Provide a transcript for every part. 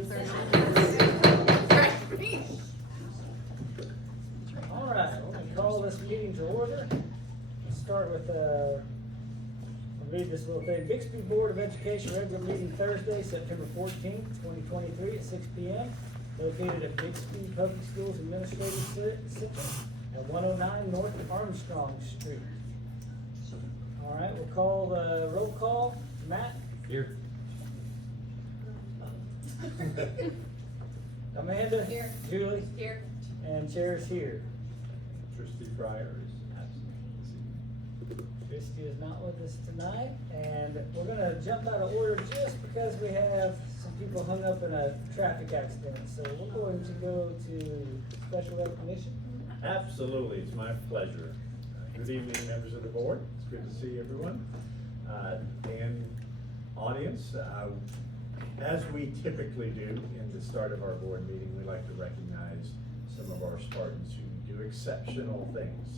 All right, we're going to call this meeting to order. Let's start with, I'll read this little thing. Bixby Board of Education regular meeting Thursday, September 14th, 2023 at 6 p.m. Located at Bixby Public Schools Administrative Center at 109 North Armstrong Street. All right, we'll call the roll call. Matt? Here. Amanda? Here. Julie? Here. And Chair's here. Trustee Fryer is absent. Christy is not with us tonight, and we're gonna jump out of order just because we have some people hung up in a traffic accident. So we're going to go to special recognition. Absolutely, it's my pleasure. Good evening, members of the board. It's good to see everyone. And audience, as we typically do in the start of our board meeting, we like to recognize some of our Spartans who do exceptional things.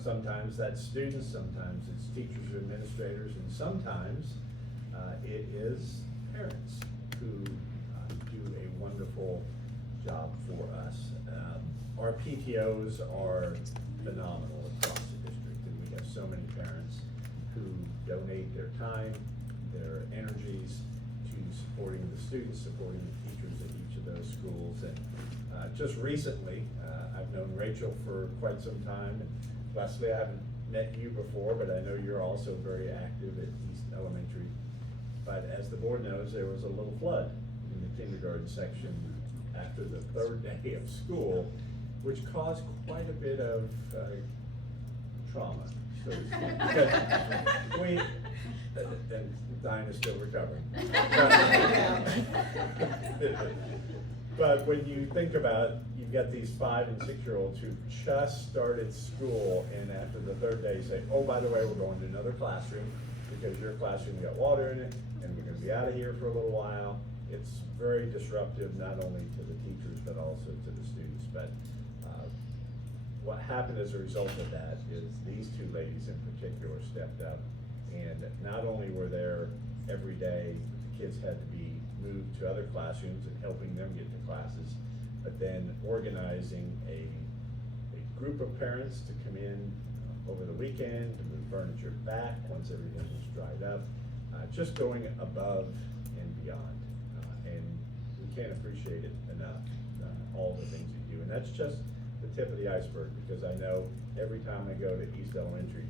Sometimes that's students, sometimes it's teachers or administrators, and sometimes it is parents who do a wonderful job for us. Our PTOs are phenomenal across the district, and we have so many parents who donate their time, their energies to supporting the students, supporting the teachers at each of those schools. And just recently, I've known Rachel for quite some time, and Leslie, I haven't met you before, but I know you're also very active at East Elementary. But as the board knows, there was a little flood in the kindergarten section after the third day of school, which caused quite a bit of trauma, so to speak. Because we, and Dinah's still recovering. But when you think about, you've got these 5 and 6-year-olds who just started school, and after the third day say, oh, by the way, we're going to another classroom because your classroom got water in it, and we're gonna be out of here for a little while. It's very disruptive, not only to the teachers, but also to the students. But what happened as a result of that is these 2 ladies in particular stepped up, and not only were there every day, the kids had to be moved to other classrooms and helping them get to classes, but then organizing a group of parents to come in over the weekend to move furniture back once everything was dried up, just going above and beyond. And we can't appreciate it enough, all the things you do. And that's just the tip of the iceberg, because I know every time I go to East Elementary,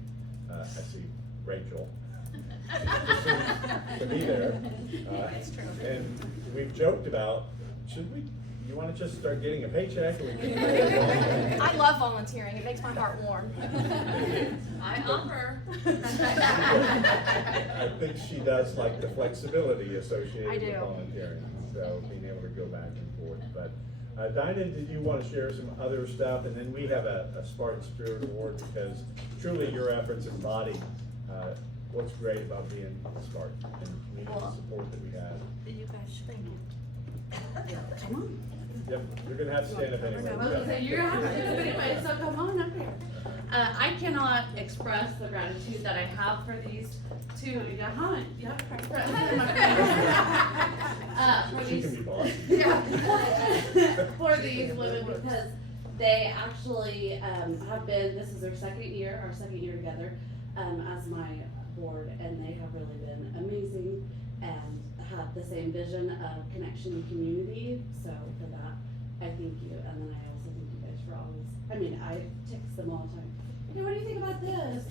I see Rachel. To be there. That's true. And we've joked about, you wanna just start getting a paycheck? Or we I love volunteering. It makes my heart warm. I offer. I think she does like the flexibility associated I do. with volunteering, so being able to go back and forth. But Dinah, did you want to share some other stuff? And then we have a Spartan Spirit Award, because truly your efforts embody what's great about being a Spartan and the community support that we have. You guys, thank you. Come on. Yep, you're gonna have to stand up anyway. I was gonna say, you're gonna have to do it anyway, so come on up here. I cannot express the gratitude that I have for these 2, for She these, can be boss. for these women, because they actually, have been, this is our second year together, as my board, and they have really been amazing and have the same vision of connection and community. So for that, I thank you, and then I also thank you guys for always, I text them all the time, hey, what do you think about this?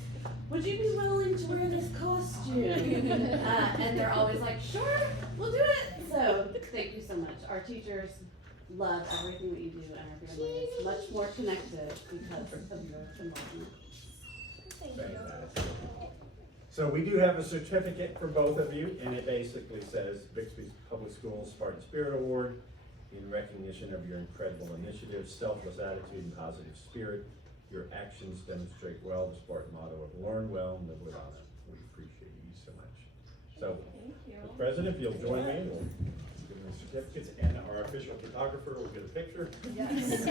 Would you be willing to wear this costume? And they're always like, sure, we'll do it. So thank you so much. Our teachers love everything that you do, and our family is much more connected because of your involvement. Thank you. Fantastic. So we do have a certificate for both of you, and it basically says Bixby Public Schools Spartan Spirit Award in recognition of your incredible initiative, selfless attitude, and positive spirit. Your actions demonstrate well the Spartan motto of learn well and live with honor. We appreciate you so much. So, Mr. President, if you'll join me, we'll give them the certificates, and our official photographer will get a picture. Yes.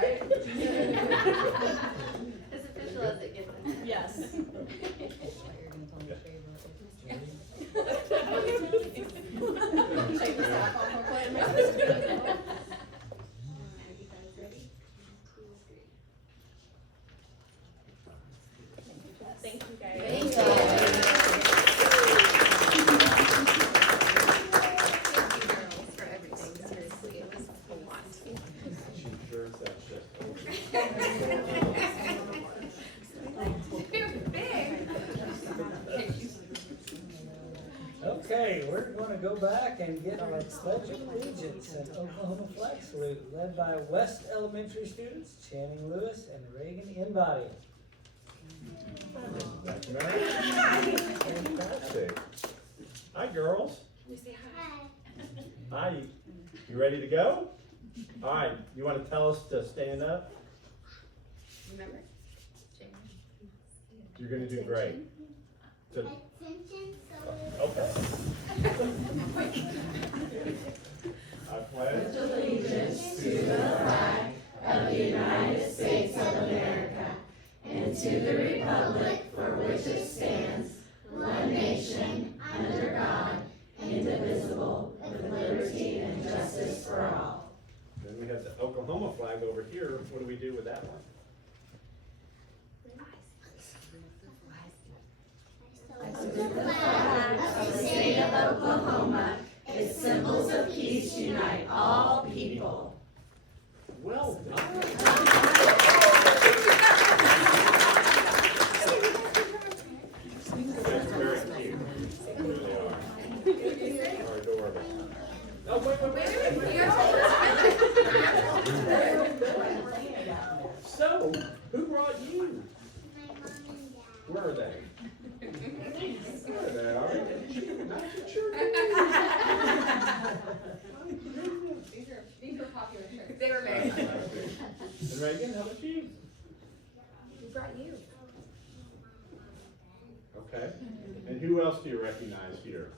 Right? As official as it gets. Yes. Shake the staff off. Thank you guys. Thank you. Thank you girls for everything. Seriously, it was a lot. She sure that's just They're big. Okay, we're gonna go back and get our Pledge of Allegiance and Oklahoma flag salute, led by West Elementary students Channing Lewis and Reagan Inbody. fantastic. Hi, girls. We say hi. Hi. You ready to go? All right. You want to tell us to stand up? Remember? You're going to do great. To- Okay. I pledge Allegiance to the flag of the United States of America and to the republic for which it stands, one nation, under God, indivisible, with liberty and justice for all. Then we have the Oklahoma flag over here. What do we do with that one? The flag of the state of Oklahoma, its symbols of peace unite all people. Well done. That's very cute. They really are. They're adorable. Oh, wait. So, who brought you? Where are they? There they are. Nice to cheer you. These are popular shirts. They were made. And Reagan, how about you? Who brought you? Okay. And who else do you recognize here?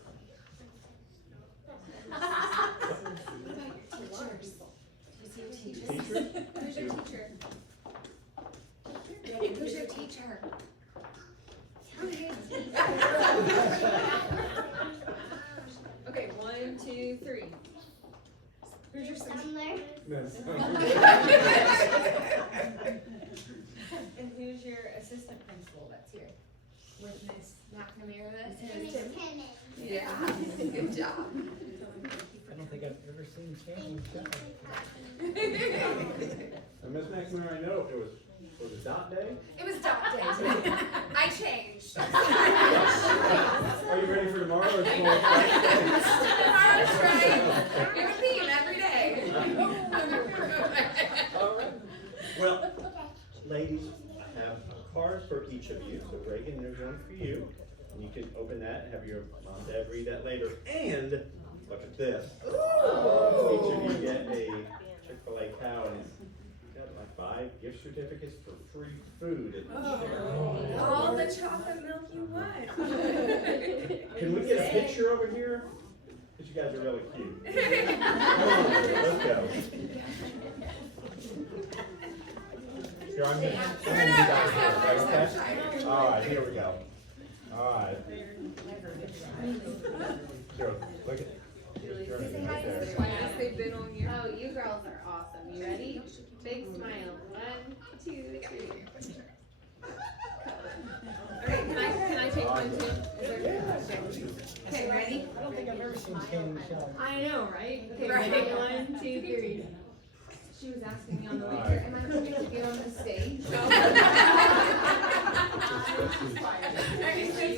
Teacher? Who's your teacher? Who's your teacher? Okay, 1, 2, 3. Who's your sister? And who's your assistant principal that's here? With Miss McNamara and Tim? Yeah, good job. I don't think I've ever seen Channing shine. And Miss McNamara, I know it was it dot day? It was dot day today. I changed. Are you ready for tomorrow or tomorrow? Tomorrow's right. New theme every day. All right. Well, ladies, I have a card for each of you. So Reagan, there's one for you. And you can open that and have your mom and dad read that later. And look at this. Each of you get a Chick-fil-A cow and it's got like 5 gift certificates for free food at the Chick-fil-A. All the chocolate milk you want. Can we get a picture over here? Because you guys are really cute. Come on, let's go. Here, I'm gonna do that first, okay? All right, here we go. All right. Here, look at. Here's Jeremy right there. They've been on here. Oh, you girls are awesome. You ready? Big smile. 1, 2, 3. Alright, can I take one too? Okay, ready? I don't think I've ever seen Channing shine. I know, right? Okay, Right. ready? 1, 2, 3. She was asking me on the way here, am I going to get on the stage? It's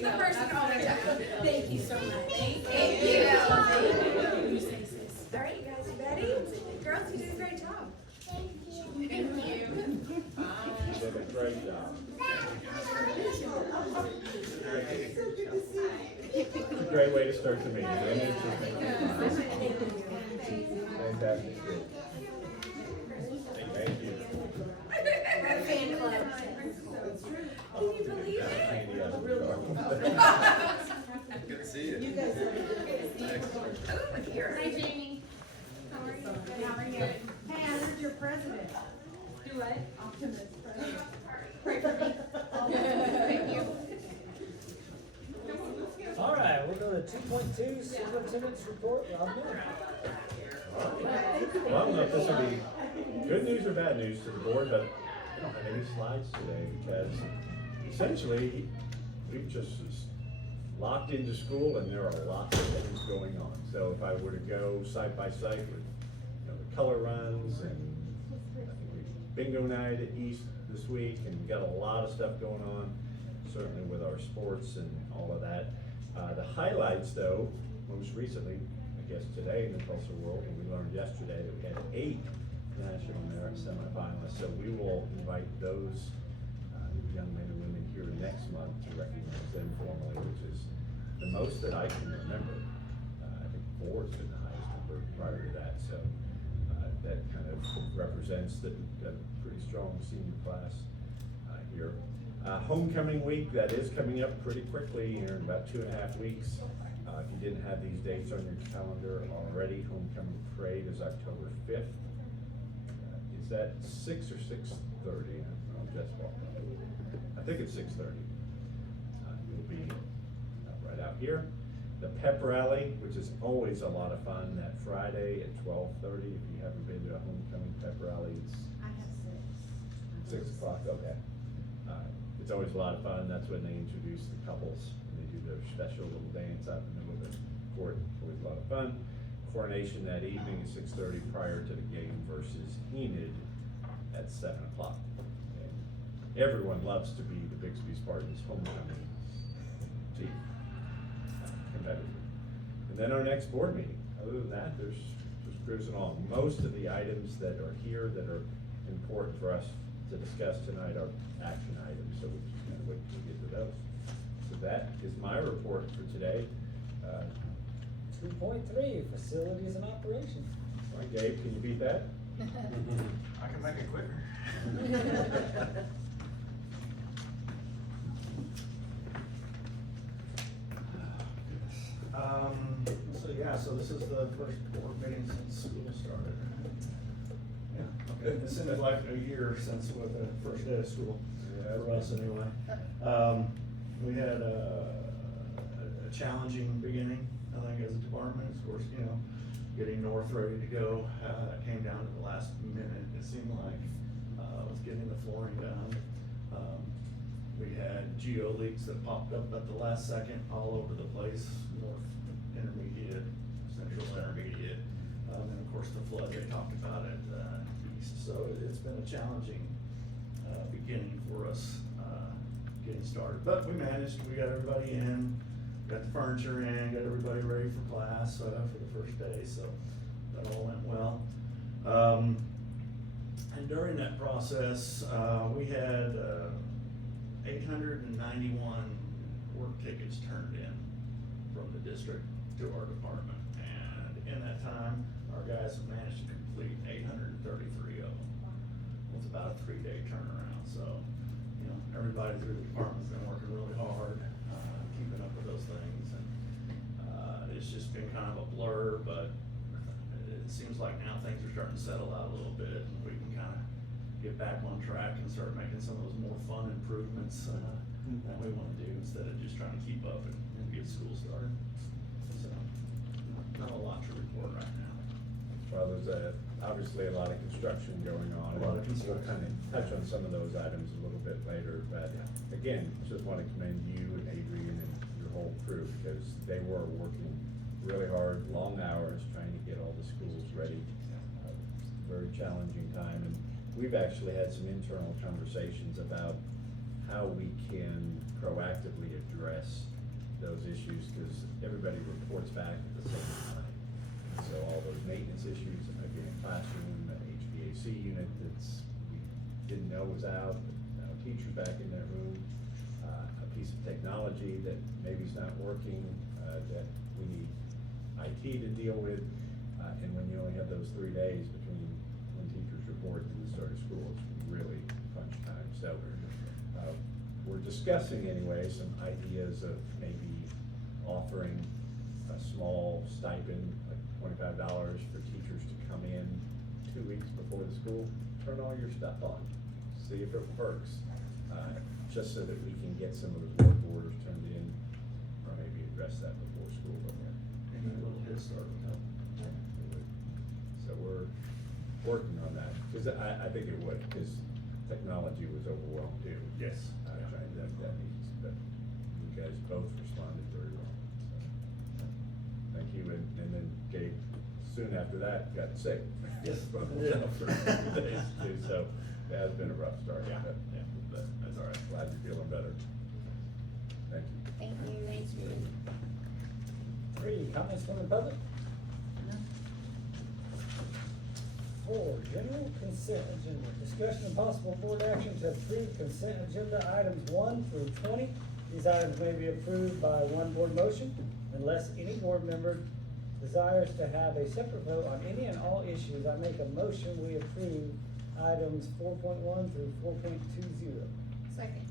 the person on the deck. Thank you so much. Thank you. Alright, you guys ready? Girls, you did a great job. Thank you. You did a great job. Great way to start the meeting. Fantastic. Thank you. Fan club. Can you believe it? Good to see you. Hi, Jamie. How are you? Good. How are you? Hey, I heard you're president. Do what? Optimist president. Pray for me. Thank you. All right, we'll go to 2.2, Superintendent's Report, Rob Miller. All Well, I don't know if this will be good news or bad news to the board, but I don't have any slides today because essentially we've just locked into school and there are lots of things going on. So if I were to go side by side with, the color runs and bingo night at East this week, and we've got a lot of stuff going on, certainly with our sports and all of that. The highlights though, most recently, I guess today in the Tulsa World, and we learned yesterday that we had 8 national merit semifinalists. So we will invite those young men and women here next month to recognize them formally, which is the most that I can remember. I think 4 has been the highest number prior to that. So that kind of represents the pretty strong senior class here. Homecoming week, that is coming up pretty quickly here in about 2.5 weeks. If you didn't have these dates on your calendar already, homecoming parade is October 5th. Is that 6 or 6:30? I'm just walking. I think it's 6:30. You'll be right out here. The pep rally, which is always a lot of fun, that Friday at 12:30. If you haven't been to a homecoming pep rally, it's I have 6. 6 o'clock, okay. It's always a lot of fun. That's when they introduce the couples and they do their special little dance out in the middle of the court. Always a lot of fun. Coronation that evening at 6:30 prior to the game versus Enid at 7 o'clock. And everyone loves to be the Bixby Spartans homecoming team. Competitive. And then our next board meeting. Other than that, there's just cruising along. Most of the items that are here that are important for us to discuss tonight are action items, so we're just gonna wait till we get to those. So that is my report for today. 2.3, facilities and operations. All right, Gabe, can you beat that? I can make it quicker. So this is the first board meeting since school started. Yeah, okay, it seems like a year since with the first day of school, Yeah, for us anyway. We had a challenging beginning, I think, as a department, of course, getting North ready to go, it came down to the last minute, it seemed like, with getting the flooring done. We had geo leaks that popped up at the last second all over the place, North Intermediate, Central Intermediate, and of course the flood they talked about at East. So it's been a challenging beginning for us getting started, but we managed. We got everybody in, got the furniture in, got everybody ready for class for the first day, so that all went well. And during that process, we had 891 work tickets turned in from the district to our department. And in that time, our guys have managed to complete 833 of them. It's about a 3-day turnaround. So, everybody through the department's been working really hard, keeping up with those things. And it's just been kind of a blur, but it seems like now things are starting to settle out a little bit, and we can kind of get back on track and start making some of those more fun improvements that we want to do instead of just trying to keep up and get school started. So, not a lot to report right now. Well, there's obviously a lot of construction going on. A lot of We'll construction. kind of touch on some of those items a little bit later, but again, just want to commend you and Adrian and your whole crew, because they were working really hard, long hours, trying to get all the schools ready. Very challenging time, and we've actually had some internal conversations about how we can proactively address those issues, because everybody reports back at the same time. So all those maintenance issues, it might be in a classroom, an HVAC unit that's, we didn't know was out, but now a teacher's back in that room, a piece of technology that maybe is not working, that we need IT to deal with, and when you only have those 3 days between when teachers report and the start of school, it's really crunch time. So we're discussing anyway some ideas of maybe offering a small stipend, like $25 for teachers to come in 2 weeks before the school, turn all your stuff on, see if it works, just so that we can get some of those work orders turned in, or maybe address that before school. Maybe a little head start with that. So we're working on that, because I think it would, because technology was overwhelmed too. Yes. Trying to meet that needs, but you guys both responded very well. So, thank you, and then Gabe, soon after that, got sick. Yes. For a few days too, so yeah, it's been a rough start. Yeah, but that's all right, glad you're feeling better. Thank you. Thank you. Thank you. 3, comments from the public? 4, general consent agenda. Discussion and possible board action to approve consent agenda items 1 through 20. These items may be approved by one board motion unless any board member desires to have a separate vote on any and all issues. I make a motion, we approve items 4.1 through 4.20. Second.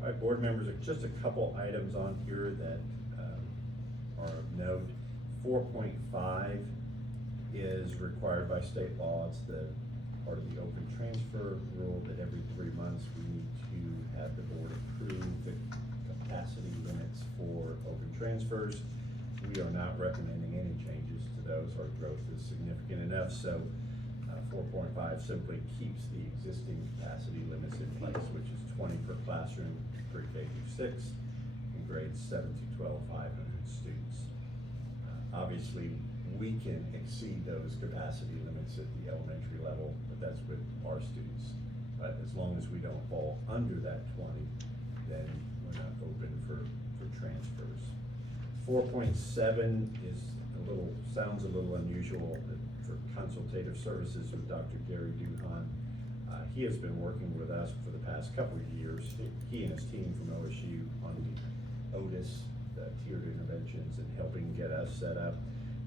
All right, board members, just a couple items on here that are of note. 4.5 is required by state law. It's the part of the open transfer rule that every 3 months we need to have the board approve the capacity limits for open transfers. We are not recommending any changes to those. Our growth is significant enough, so 4.5 simply keeps the existing capacity limits in place, which is 20 per classroom, pre-K through 6, and grades 7 to 12, 500 students. Obviously, we can exceed those capacity limits at the elementary level, but that's with our students. But as long as we don't fall under that 20, then we're not open for transfers. 4.7 is sounds a little unusual for consultative services with Dr. Gary Duhan. He has been working with us for the past couple of years. He and his team from OSU on the OTIS, the tiered interventions, and helping get us set up.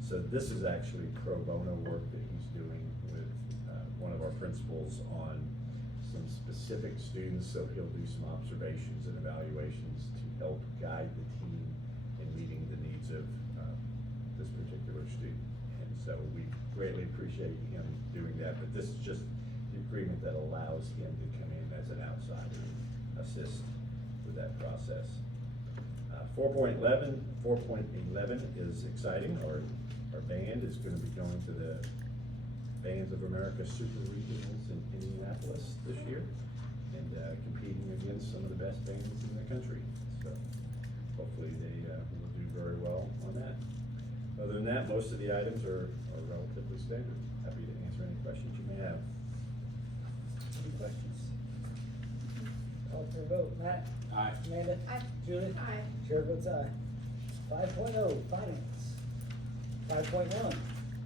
So this is actually pro bono work that he's doing with one of our principals on some specific students. So he'll do some observations and evaluations to help guide the team in meeting the needs of this particular student. And so we greatly appreciate him doing that, but this is just the agreement that allows him to come in as an outsider, assist with that process. 4.11 is exciting. Our band is going to be going to the Bands of America Super Regionals in Indianapolis this year, and competing against some of the best bands in the country. So hopefully they will do very well on that. Other than that, most of the items are relatively standard. Happy to answer any questions you may have. Any questions? Call for a vote. Matt? Aye. Amanda? Aye. Julie? Aye. Chair votes aye. 5.0, finance. 5.1,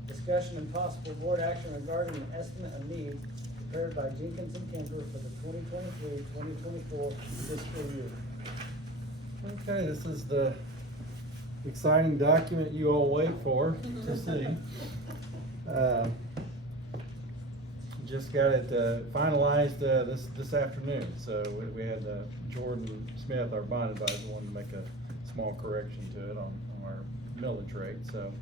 discussion and possible board action regarding an estimate of need prepared by Jenkins and Kemper for the 2023-2024 fiscal year. Okay, this is the exciting document you all wait for to see. Just got it finalized this afternoon. So we had Jordan Smith, our bond advisor, wanted to make a small correction to it on our millage rate. So,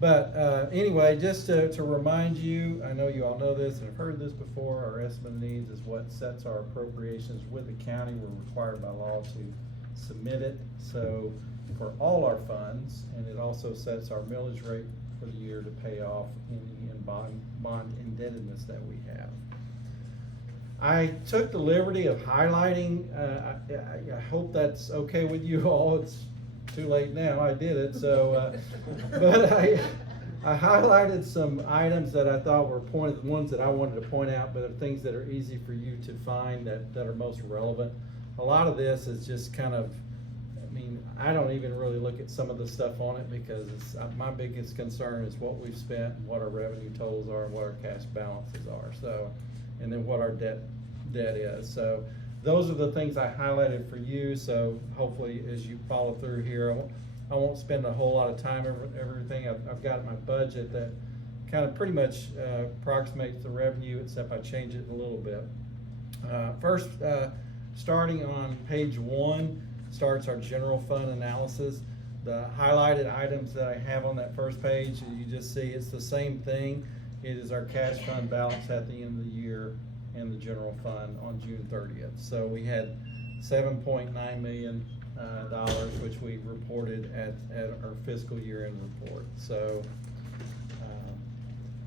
but anyway, just to remind you, I know you all know this and have heard this before. Our estimate of needs is what sets our appropriations with the county. We're required by law to submit it. So for all our funds, and it also sets our millage rate for the year to pay off any bond indebtedness that we have. I took the liberty of highlighting, I hope that's okay with you all. It's too late now, I did it, so, but I highlighted some items that I thought were ones that I wanted to point out, but things that are easy for you to find that are most relevant. A lot of this is just kind of, I mean, I don't even really look at some of the stuff on it because my biggest concern is what we've spent, what our revenue totals are, and what our cash balances are. So, and then what our debt is. So those are the things I highlighted for you. So hopefully as you follow through here, I won't spend a whole lot of time everything. I've got my budget that kind of pretty much approximates the revenue, except I change it a little bit. First, starting on page 1, starts our general fund analysis. The highlighted items that I have on that first page, you just see it's the same thing. It is our cash fund balance at the end of the year in the general fund on June 30th. So we had $7.9 million, which we reported at our fiscal year end report. So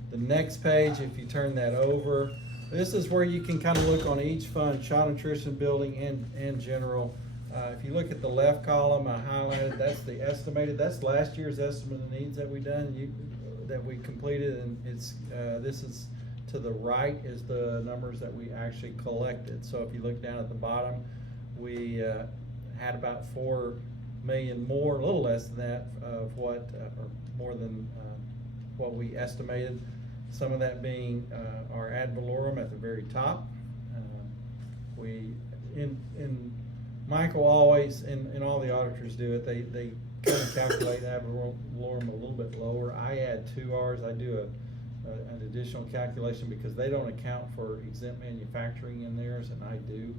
the The next page, if you turn that over, this is where you can kind of look on each fund, child nutrition, building, and general. If you look at the left column, I highlighted, that's the estimated, that's last year's estimate of needs that we that we completed, and it's, this is to the right is the numbers that we actually collected. So if you look down at the bottom, we had about 4 million more, a little less than that, of what, or more than what we estimated. Some of that being our ad valorem at the very top. Michael always, and all the auditors do it, they kind of calculate ad valorem a little bit lower. I add 2 R's. I do an additional calculation because they don't account for exempt manufacturing in theirs, and I do.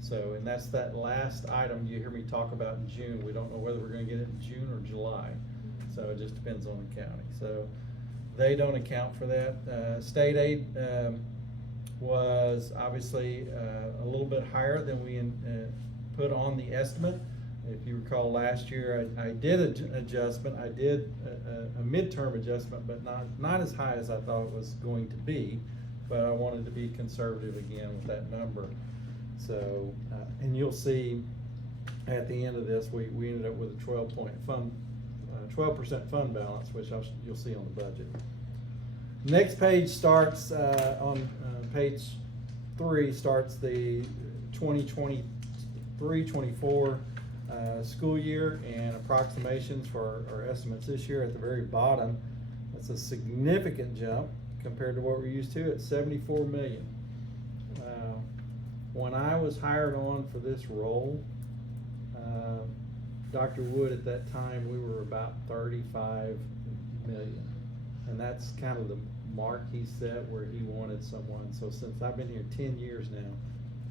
So, and that's that last item you hear me talk about in June. We don't know whether we're gonna get it in June or July. So it just depends on the county. So they don't account for that. State aid was obviously a little bit higher than we put on the estimate. If you recall last year, I did an adjustment. I did a midterm adjustment, but not as high as I thought it was going to be. But I wanted to be conservative again with that number. So, and you'll see at the end of this, we ended up with a 12% fund balance, which you'll see on the budget. Next page starts on page 3 starts the 2023-24 school year and approximations for our estimates this year. At the very bottom, that's a significant jump compared to what we're used to at 74 million. When I was hired on for this role, Dr. Wood at that time, we were about 35 million. And that's kind of the mark he set where he wanted someone. So since I've been here 10 years now,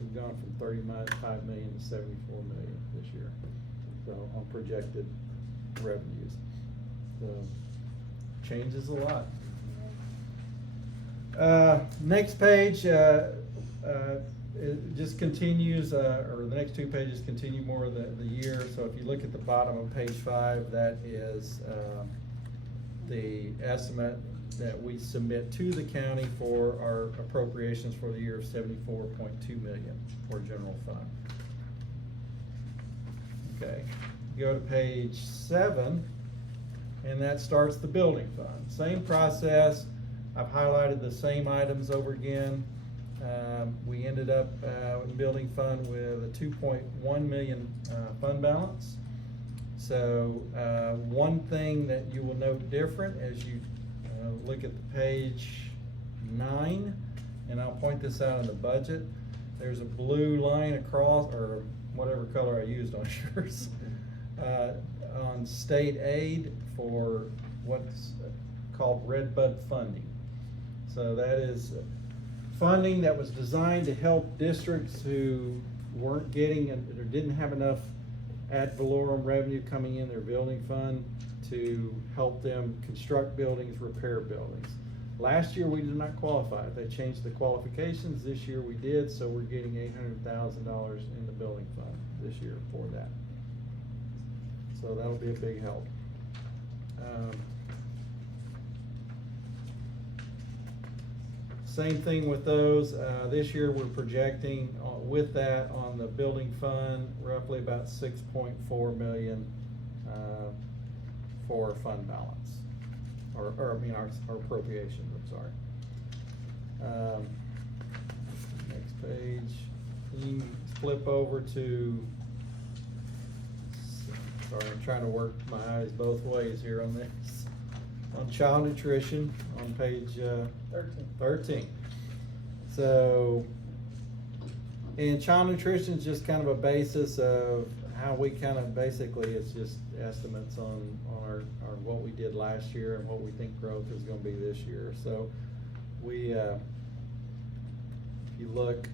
we've gone from 35 million to 74 million this year. So on projected revenues. So changes a lot. Next page, it just continues, or the next 2 pages continue more of the year. So if you look at the bottom of page 5, that is the estimate that we submit to the county for our appropriations for the year of 74.2 million for general fund. Okay, go to page 7, and that starts the building fund. Same process. I've highlighted the same items over again. We ended up in building fund with a 2.1 million fund balance. So one thing that you will note different as you look at the page 9, and I'll point this out in the budget, there's a blue line across, or whatever color I used on yours, on state aid for what's called red bud funding. So that is funding that was designed to help districts who weren't getting or didn't have enough ad valorem revenue coming in their building fund to help them construct buildings, repair buildings. Last year we did not qualify. They changed the qualifications. This year we did, so we're getting $800,000 in the building fund this year for that. So that'll be a big help. Same thing with those. This year we're projecting with that on the building fund roughly about 6.4 million for fund balance, or I mean our appropriations. I'm sorry. Next page. You flip over to. Sorry, I'm trying to work my eyes both ways here on this. On child nutrition on page 13. So, and child nutrition is just kind of a basis of how we kind of basically, it's just estimates on our what we did last year and what we think growth is going to be this year. So we, if you look,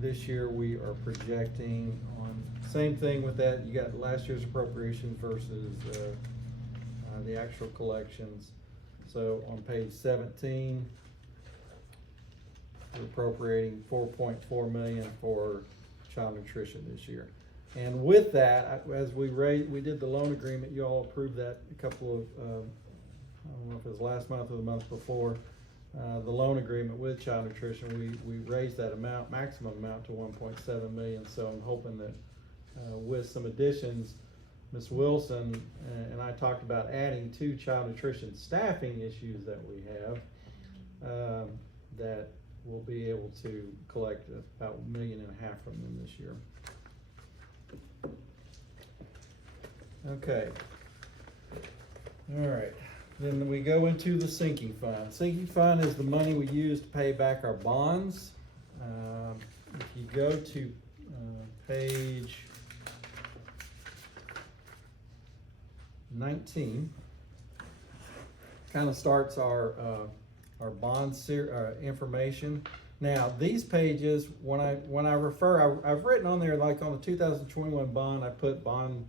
this year we are projecting on, same thing with that, you got last year's appropriation versus the actual collections. So on page 17, we're appropriating 4.4 million for child nutrition this year. And with that, as we did the loan agreement, you all approved that a couple of I don't know if it was last month or the month before, the loan agreement with Child Nutrition, we raised that amount, maximum amount to 1.7 million. So I'm hoping that with some additions, Ms. Wilson and I talked about adding 2 Child Nutrition staffing issues that we have, that we'll be able to collect about $1.5 million from them this year. Okay. All right. Then we go into the sinking fund. Sinking fund is the money we use to pay back our bonds. If you go to page 19, kind of starts our bond information. Now these pages, when I refer, I've written on there, like on the 2021 bond, I put bond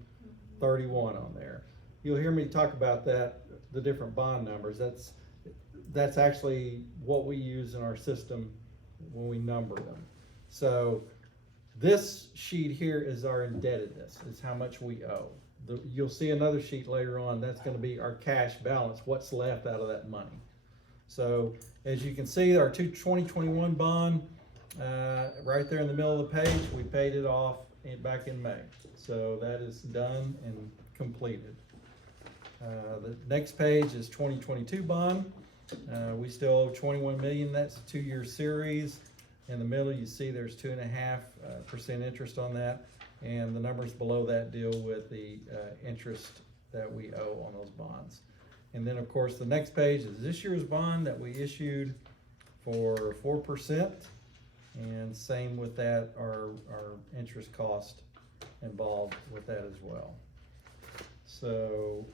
31 on there. You'll hear me talk about that, the different bond numbers. That's actually what we use in our system when we number them. So this sheet here is our indebtedness, is how much we owe. You'll see another sheet later on, that's gonna be our cash balance, what's left out of that money. So as you can see, our 2021 bond, right there in the middle of the page, we paid it off back in May. So that is done and completed. The next page is 2022 bond. We still owe 21 million, that's a 2-year series. In the middle, you see there's 2.5% interest on that. And the numbers below that deal with the interest that we owe on those bonds. And then of course, the next page is this year's bond that we issued for 4%. And same with that, our interest cost involved with that as well. So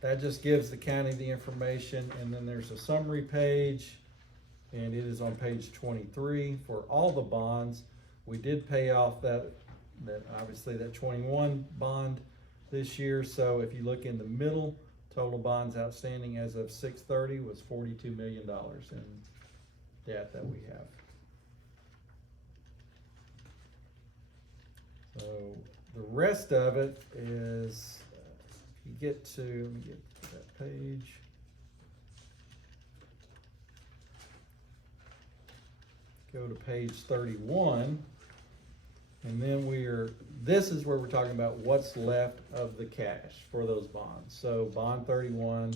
that just gives the county the information, and then there's a summary page, and it is on page 23 for all the bonds. We did pay off that obviously that 21 bond this year. So if you look in the middle, total bonds outstanding as of 6/30 was $42 million in debt that we have. So the rest of it is, you get to, let me get to that page. Go to page 31, and then this is where we're talking about what's left of the cash for those bonds. So bond 31,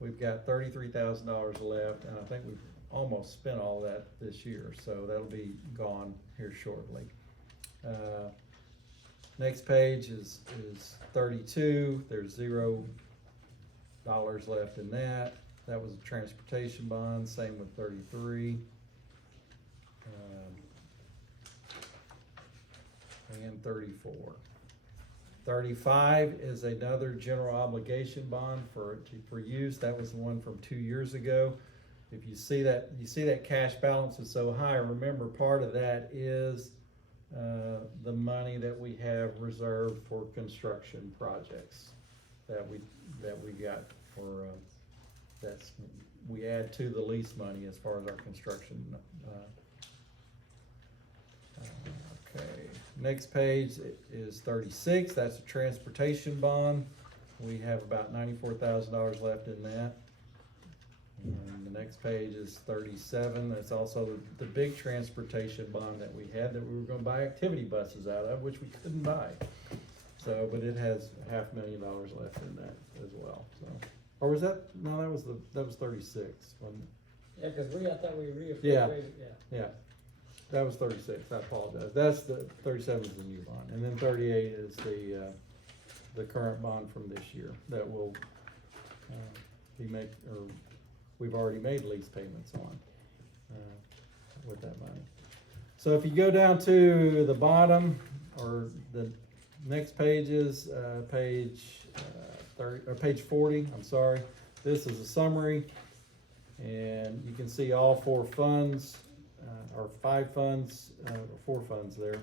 we've got $33,000 left, and I think we've almost spent all that this year, so that'll be gone here shortly. Next page is 32. There's $0 left in that. That was a transportation bond. Same with 33. And 34. 35 is another general obligation bond for use. That was the one from 2 years ago. If you see that cash balance is so high, remember part of that is the money that we have reserved for construction projects that we got for we add to the lease money as far as our construction. Okay, next page is 36. That's a transportation bond. We have about $94,000 left in that. And the next page is 37. That's also the big transportation bond that we had that we were gonna buy activity buses out of, which we couldn't buy. So, but it has $500,000 left in that as well, so. Or was that, no, that was 36, wasn't it? Yeah, cause I thought we reaffirmed. Yeah. Yeah. Yeah, that was 36, I apologize. That's the, 37 is the new bond, and then 38 is the current bond from this year that will we've already made lease payments on with that money. So if you go down to the bottom, or the next page is page 30, or page 40, I'm sorry. This is a summary, and you can see all 4 funds, or 5 funds, or 4 funds there.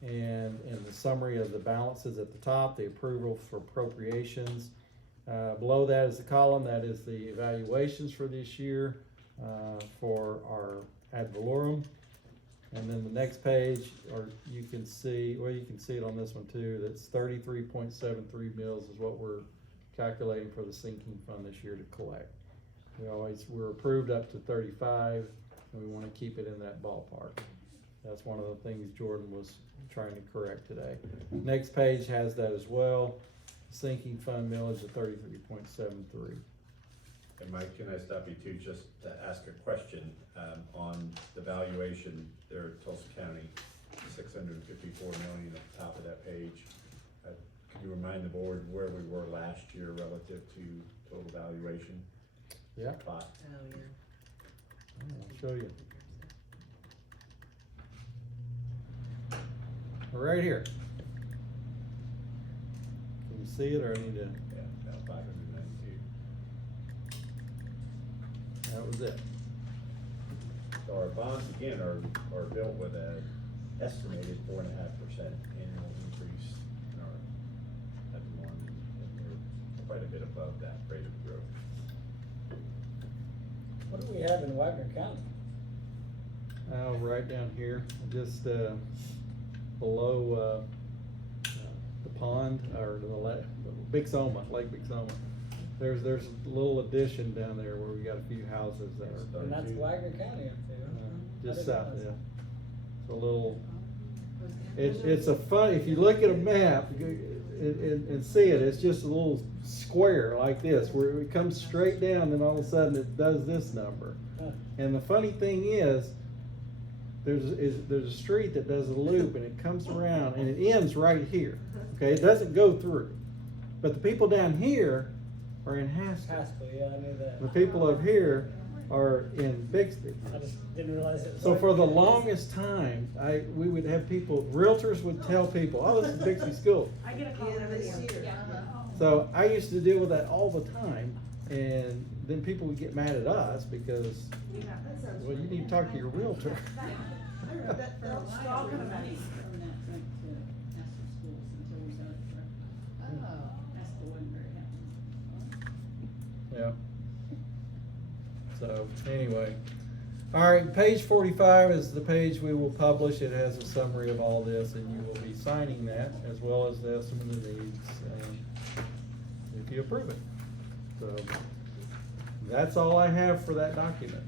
And the summary of the balances at the top, the approval for appropriations. Below that is the column that is the evaluations for this year for our ad valorem. And then the next page, or you can see, well, you can see it on this one too, that's 33.73 mils is what we're calculating for the sinking fund this year to collect. We're approved up to 35, and we wanna keep it in that ballpark. That's one of the things Jordan was trying to correct today. Next page has that as well. Sinking fund millage of 33.73. And Mike, can I stop you too, just to ask a question, on the valuation there at Tulsa County, 654 million at the top of that page. Can you remind the board where we were last year relative to total valuation? Yeah, Spot. I'll show you. We're right here. Can you see it, or I need to? Yeah, about 592. That was it. So our bonds again are built with a estimated 4.5% annual increase in our F1, and we're quite a bit above that rate of growth. What do we have in Wagner County? Right down here, just below the pond, or Big Soma, Lake Big Soma. There's a little addition down there where we got a few houses that are And that's Wagner County up there. just south, yeah. It's a little, it's a fun, if you look at a map and see it, it's just a little square like this, where it comes straight down, then all of a sudden it does this number. And the funny thing is, there's a street that does a loop, and it comes around and it ends right here. Okay, it doesn't go through. But the people down here are in Haskell. Haskell, yeah, I knew that. The people up here are in Bixby. I just didn't realize it. So for the longest time, we would have people, realtors would tell people, oh, this is Bixby School. I get a call every year. So I used to deal with that all the time, and then people would get mad at us because, well, you need to talk to your realtor. Talking about it. Yeah. So, anyway. All right, page 45 is the page we will publish. It has a summary of all this, and you will be signing that, as well as the estimate of needs, if you approve it. So, that's all I have for that document.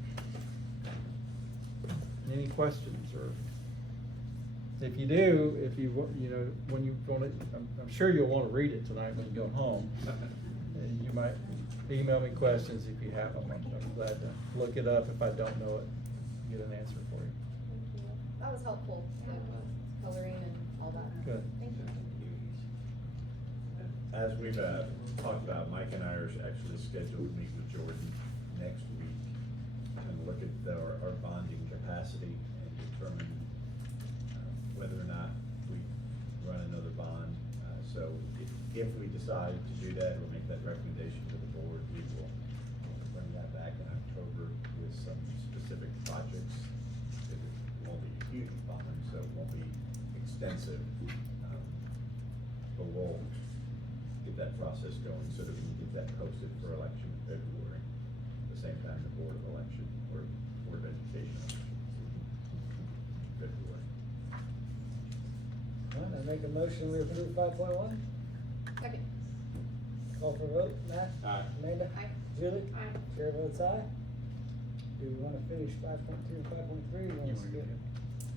Any questions, or if you do, when you want it, I'm sure you'll want to read it tonight when you go home. And you might email me questions if you have them. I'm glad to look it up if I don't know it, get an answer for you. That was helpful, the coloring and all that. Good. Thank you. As we've talked about, Mike and I are actually scheduled to meet with Jordan next week and look at our bonding capacity and determine whether or not we run another bond. So if we decide to do that, we'll make that recommendation to the board. We will bring that back in October with some specific projects. It won't be a huge bond, so it won't be extensive, but we'll get that process going so that we can get that posted for election in February, at the same time the Board of Election, or Board of Education election. February. All right, I make a motion, we approve 5.1. Second. Call for vote, Matt? Aye. Amanda? Aye. Julie? Aye. Chair votes aye. Do we wanna finish 5.2 and 5.3, or wanna skip?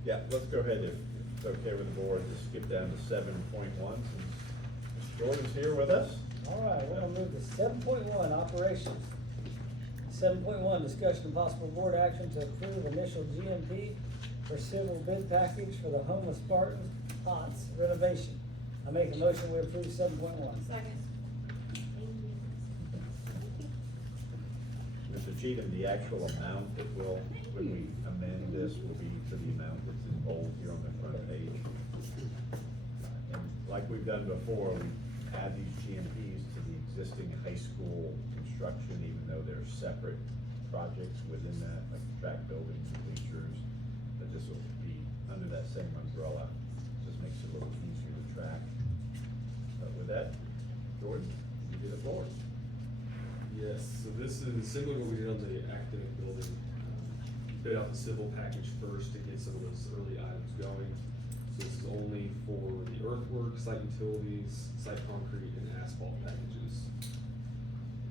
Yeah, let's go ahead, if it's okay with the board, to skip down to 7.1, since Mr. Jordan's here with us. All right, we're gonna move to 7.1, operations. 7.1, discussion and possible board action to approve initial GMP for civil bid package for the Home of Spartans Pots renovation. I make a motion, we approve 7.1. Second. Mr. Cheatham, the actual amount that will, when we amend this, will be for the amount that's in bold here on the front page. And like we've done before, we add these GMPs to the existing high school construction, even though they're separate projects within that, like the track buildings and bleachers. But this will be under that same umbrella, just makes it a little easier to track. But with that, Jordan, you do the floor. Yes, so this is similar to what we did on the academic building. Bid out the civil package first to get some of those early items going. So this is only for the earthwork, site utilities, site concrete, and asphalt packages.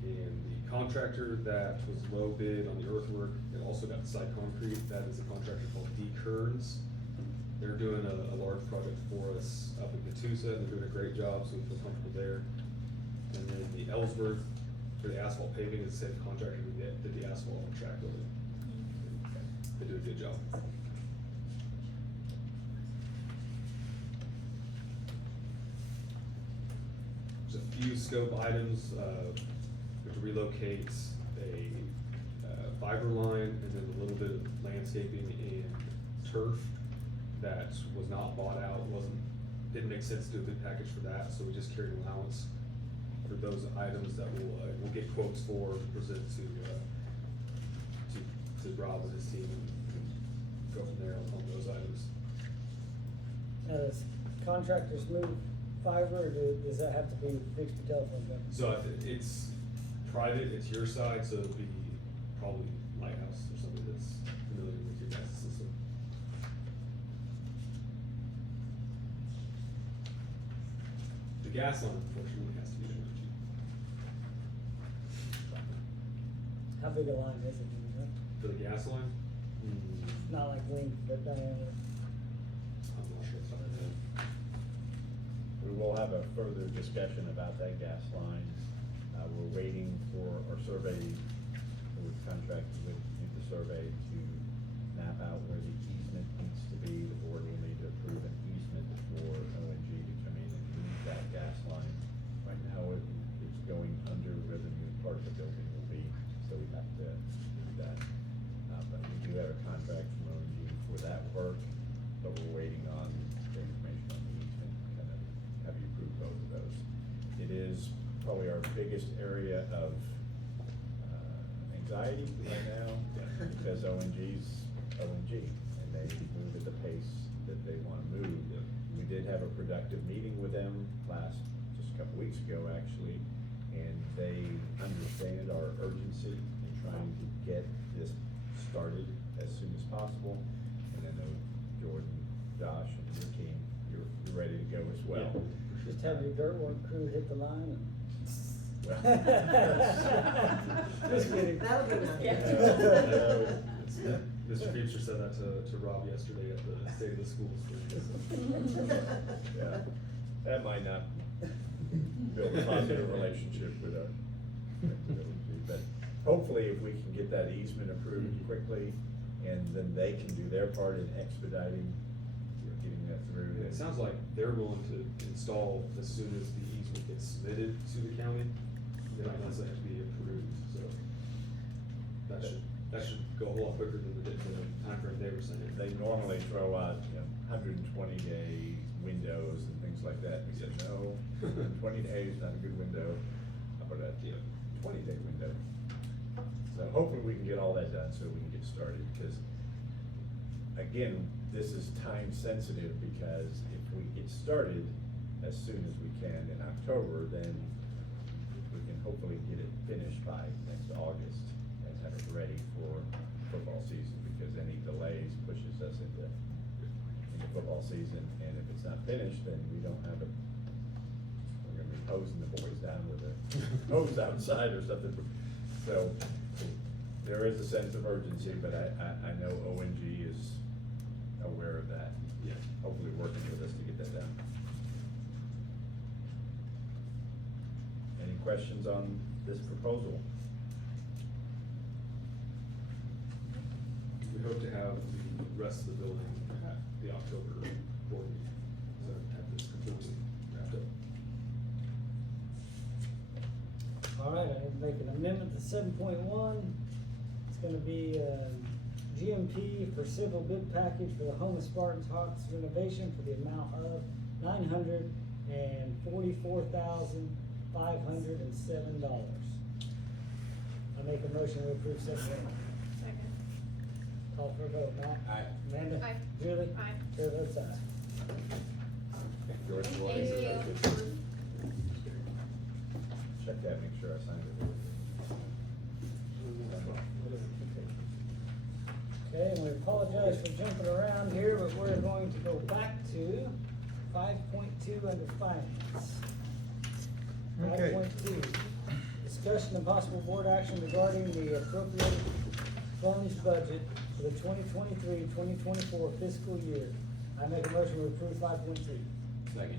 And the contractor that was low bid on the earthwork and also got the site concrete, that is a contractor called D. Kearns. They're doing a large project for us up in Catoosa, and they're doing a great job, so we feel comfortable there. And then the Ellsworth, for the asphalt paving, is the same contractor who did the asphalt on track building. They do a good job. There's a few scope items, we have to relocate a fiber line and then a little bit of landscaping and turf that was not bought out, didn't make sense to do a bid package for that, so we just carried allowance for those items that we'll get quotes for, present to Rob and his team and go from there on those items. Does contractors move fiber, or does that have to be Bixby Telephone Company? So it's private, it's your side, so it'll be probably Lighthouse or somebody that's familiar with your guys' system. The gas line unfortunately has to be energy. How big a line is it, you know? For the gas line? Not like length, but diameter. I'm not sure. Sorry. We will have a further discussion about that gas line. We're waiting for our survey, we've contracted with the survey to map out where the easement needs to be. The board will need to approve an easement for ONG to come in and move that gas line. Right now, it's going under where the new part of the building will be, so we have to do that. But we do have a contract from ONG for that work, but we're waiting on the information on the easement, kind of have you approve both of those. It is probably our biggest area of anxiety right now, because ONG's ONG, and they move at the pace that they want to move. We did have a productive meeting with them just a couple weeks ago, actually, and they understand our urgency in trying to get this started as soon as possible. And I know Jordan, Josh, and your team, you're ready to go as well. Yeah. Just have your dirt work crew hit the line and. Well. Just kidding. That'll be nice. Mr. Beecher said that to Rob yesterday at the State of the Schools. Yeah, that might not build a positive relationship with our, but hopefully if we can get that easement approved quickly, and then they can do their part in expediting, getting that through. It sounds like they're willing to install as soon as the easement gets submitted to the county. They don't necessarily have to be approved, so that should go a whole lot quicker than the timeframe they were saying. They normally throw out, 120-day windows and things like that. We said, no, 20 days, not a good window. How about a 20-day window? So hopefully we can get all that done so we can get started, because again, this is time sensitive, because if we get started as soon as we can in October, then we can hopefully get it finished by next August and have it ready for football season, because any delays pushes us into football season, and if it's not finished, then we don't have it. We're gonna be hosing the boys down with a hose outside or something. So there is a sense of urgency, but I know ONG is aware of that. Yeah. Hopefully working with us to get that done. Any questions on this proposal? We hope to have the rest of the building at the October board meeting, so have this completely wrapped up. All right, I need to make an amendment to 7.1. It's gonna be, GMP for civil bid package for the Home of Spartans Hawks renovation for the amount of $944,507. I make a motion to approve 7.1. Second. Call for a vote, Matt? Aye. Amanda? Aye. Julie? Aye. Chair votes aye. George, Thank you. check that, make sure I signed it. Okay, and we apologize for jumping around here, but we're going to go back to 5.2 under finance. Okay. 5.2, discussion and possible board action regarding the appropriated funds budget for the 2023-2024 fiscal year. I make a motion to approve 5.2. Second.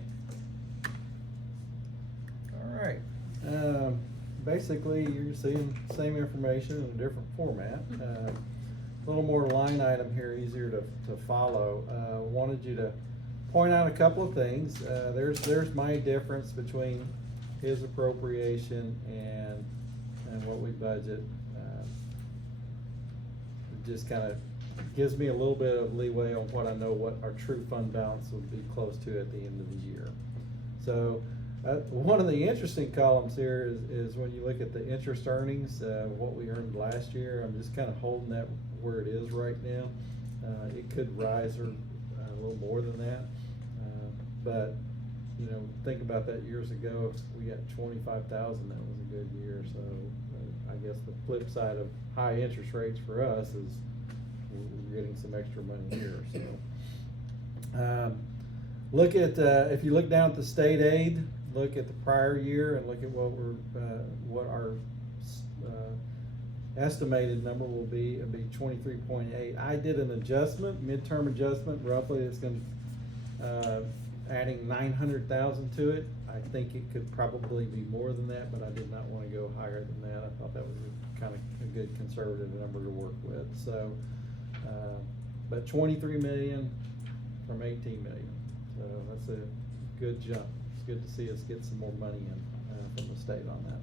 All right. Basically, you're seeing the same information in a different format. A little more line item here, easier to follow. Wanted you to point out a couple of things. There's my difference between his appropriation and what we budget. It just kind of gives me a little bit of leeway on what I know what our true fund balance would be close to at the end of the year. So one of the interesting columns here is when you look at the interest earnings, what we earned last year. I'm just kind of holding that where it is right now. It could rise or a little more than that. But you know, think about that years ago. If we got 25,000, that was a good year. So I guess the flip side of high interest rates for us is we're getting some extra money here. So look at if you look down at the state aid, look at the prior year and look at what our estimated number will be. It'll be 23.8. I did an adjustment, midterm adjustment. Roughly, it's going to adding 900,000 to it. I think it could probably be more than that, but I did not want to go higher than that. I thought that was kind of a good conservative number to work with. So, but 23 million from 18 million. So that's a good jump. It's good to see us get some more money in from the state on that.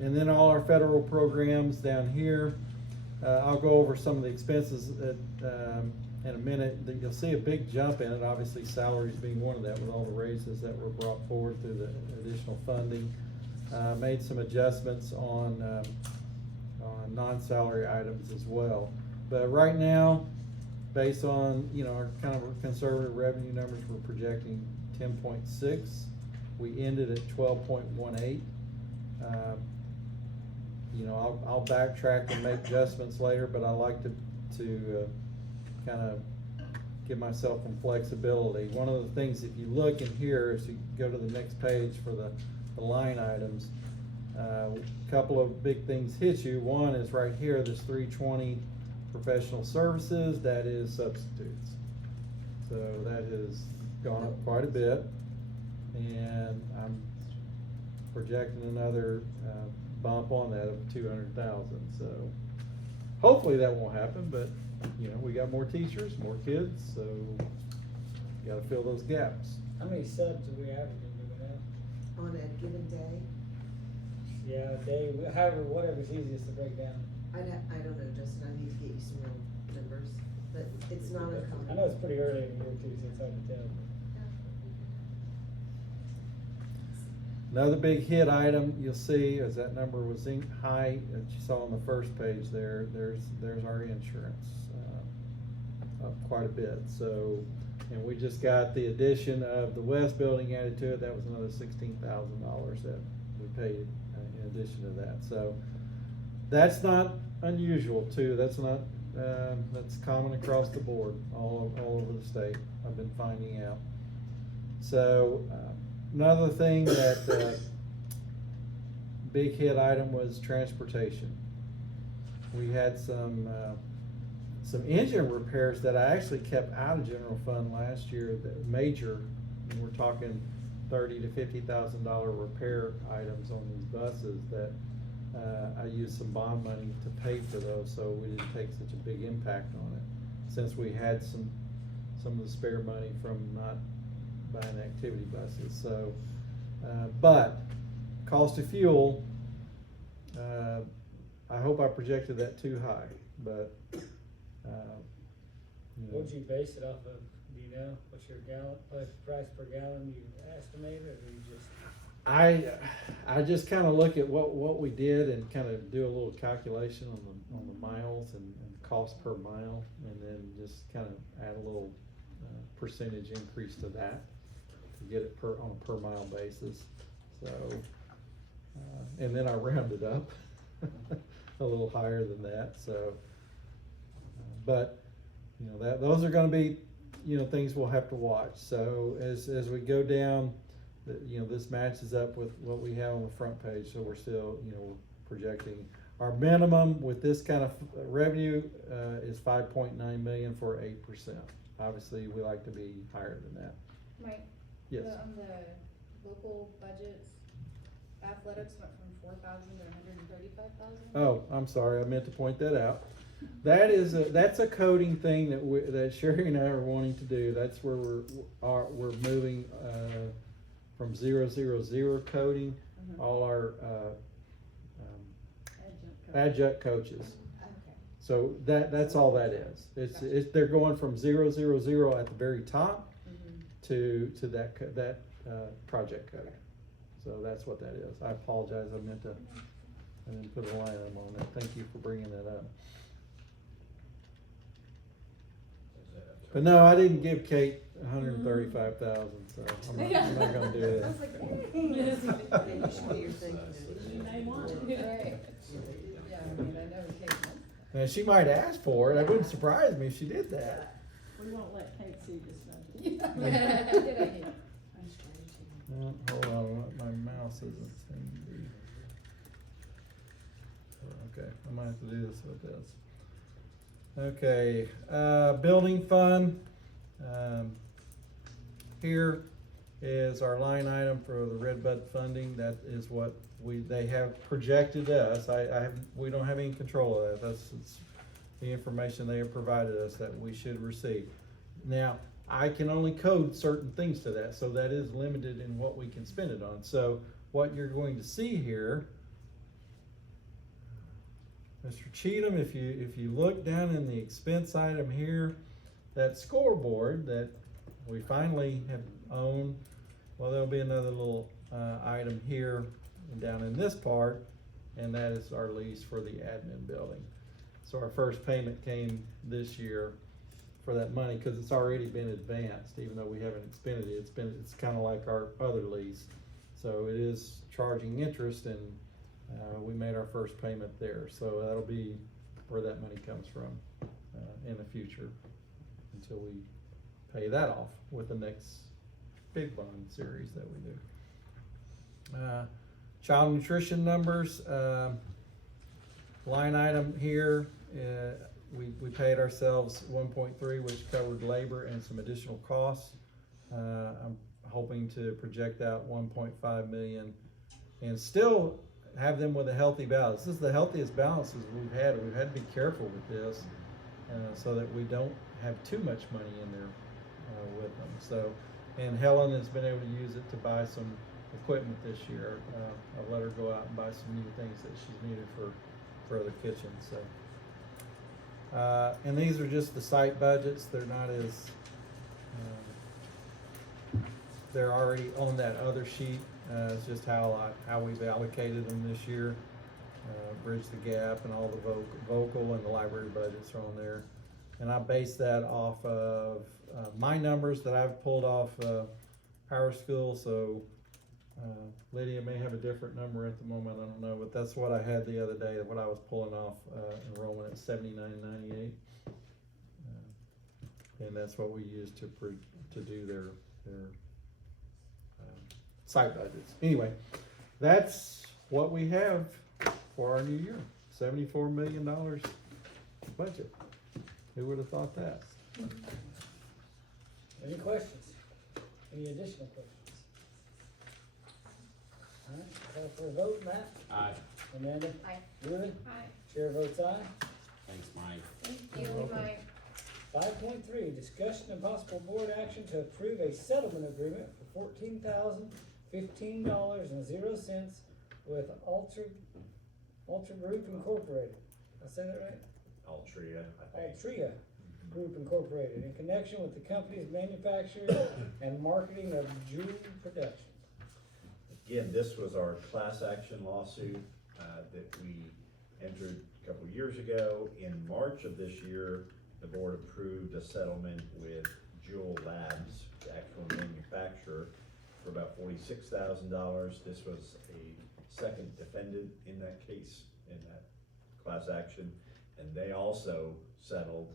And then all our federal programs down here. I'll go over some of the expenses in a minute. You'll see a big jump in it. Obviously, salaries being one of that, with all the raises that were brought forward through the additional funding. Made some adjustments on non-salary items as well. But right now, based on our kind of conservative revenue numbers, we're projecting 10.6. We ended at 12.18. I'll backtrack and make adjustments later, but I like to kind of give myself some flexibility. One of the things, if you look in here, is you go to the next page for the line items. A couple of big things hit you. One is right here, this 320 professional services, that is substitutes. So that has gone up quite a bit, and I'm projecting another bump on that of 200,000. So hopefully that won't happen, but we got more teachers, more kids, so you got to fill those gaps. How many subs are we averaging, do we know? On a given day? Yeah, a day, however, whatever's easiest to break down. I don't know, Justin, I need to get you some real numbers, but it's not uncommon. I know it's pretty early in the year too, so it's hard to tell. Another big hit item you'll see as that number was high that you saw on the first page there. There's our insurance up quite a bit. So, and we just got the addition of the West building added to it. That was another $16,000 that we paid in addition to that. So that's not unusual too. That's not that's common across the board, all over the state. I've been finding out. So. Another thing that big hit item was transportation. We had some engine repairs that I actually kept out of general fund last year. That major, and we're talking $30,000 to $50,000 repair items on these buses that I used some bond money to pay for those, so we didn't take such a big impact on it, since we had some of the spare money from not buying activity buses. So, but cost of fuel, I hope I projected that too high, but What'd you base it off of? Do you know? What's your price per gallon you estimate, or do you just? I just kind of look at what we did and kind of do a little calculation on the miles and cost per mile, and then just kind of add a little percentage increase to that to get it on a per mile basis. So, and then I rounded up a little higher than that. So, but those are going to be things we'll have to watch. So as we go down this matches up with what we have on the front page, so we're still, projecting. Our minimum with this kind of revenue, is 5.9 million for 8%. Obviously, we like to be higher than that. Mike? Yes. On the local budgets, athletics went from 4,000 to 135,000? Oh, I'm sorry, I meant to point that out. That's a coding thing that Sherry and I are wanting to do. That's where we're moving, from 000 coding, all our, adjunct coaches. Okay. So that's all that is. They're going from 000 at the very top to that project code. So that's what that is. I apologize, I didn't put a line item on it. Thank you for bringing that up. But no, I didn't give Kate 135,000, so I'm not gonna do I was that. like, Then you should be your thank you note. Right. Yeah, I mean, I know Kate wants that. Now, she might ask for it. It wouldn't surprise me if she did that. We won't let Kate see this number. Yeah, good idea. Hold on, my mouse isn't seeming to be. Okay, I might have to do this with this. Okay, building fund. Here is our line item for the Redbud funding. That is what they have projected us. We don't have any control of that. It's the information they have provided us that we should receive. Now, I can only code certain things to that, so that is limited in what we can spend it on. So what you're going to see here, Mr. Cheatham, if you look down in the expense item here, that scoreboard that we finally have owned, well, there'll be another little item here and down in this part, and that is our lease for the admin building. So our first payment came this year for that money, because it's already been advanced, even though we haven't expended it. It's kind of like our other lease, so it is charging interest, and we made our first payment there. So that'll be where that money comes from in the future until we pay that off with the next big bond series that we do. Child nutrition numbers, line item here. We paid ourselves 1.3, which covered labor and some additional costs. I'm hoping to project out 1.5 million and still have them with a healthy balance. This is the healthiest balances we've had. We've had to be careful with this so that we don't have too much money in there with them. So, and Helen has been able to use it to buy some equipment this year. I've let her go out and buy some new things that she's needed for the kitchen. So. And these are just the site budgets. They're not as, they're already on that other sheet. It's just how we've allocated them this year. Bridge the Gap and all the vocal and the library budgets are on there. And I base that off of my numbers that I've pulled off Power School. So Lydia may have a different number at the moment, I don't know, but that's what I had the other day, what I was pulling off enrollment at 79.98, and that's what we use to do their site budgets. Anyway, that's what we have for our new year. $74 million budget. Who would have thought that? Any questions? Any additional questions? All right, call for a vote. Matt? Aye. Amanda? Aye. Ruben? Aye. Chair votes aye. Thanks, Mike. Thank you, You're welcome. Mike. 5.3, discussion and possible board action to approve a settlement agreement for $14,015.00 with Ultra Group Incorporated. Did I say that right? Altria, I think. Altria Group Incorporated, in connection with the company's manufacture and marketing of jewelry production. Again, this was our class action lawsuit that we entered a couple years ago. In March of this year, the board approved a settlement with Jewel Labs, the actual manufacturer, for about $46,000. This was a second defendant in that case, in that class action, and they also settled.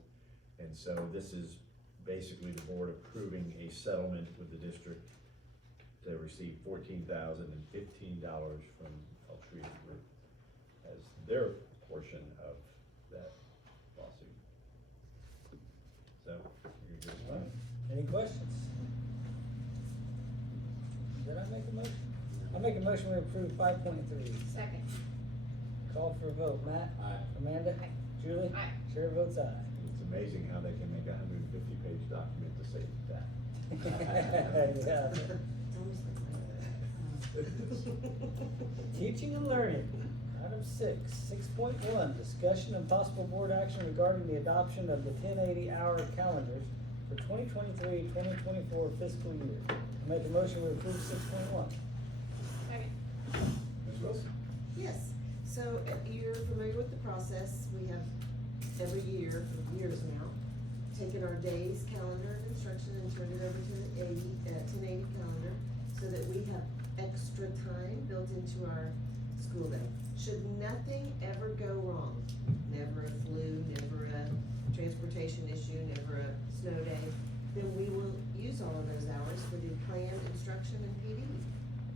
And so this is basically the board approving a settlement with the district they received $14,015 from Altrita Group as their portion of that lawsuit. So, you're good. All right. Any questions? Did I make a motion? I make a motion we approve 5.3. Second. Call for a vote. Matt? Aye. Amanda? Aye. Julie? Aye. Chair votes aye. It's amazing how they can make a 150-page document to say that. Yeah. It's almost like. Teaching and learning. Item 6.1, discussion and possible board action regarding the adoption of the 1080-hour calendars for 2023-2024 fiscal year. I make a motion we approve 6.1. Second. Ms. Wilson? Yes, so you're familiar with the process. We have every year for years now, taken our day's calendar and instruction and turned it over to the 1080 calendar so that we have extra time built into our school day. Should nothing ever go wrong, never a flu, never a transportation issue, never a snow day, then we will use all of those hours for the planned instruction and PD.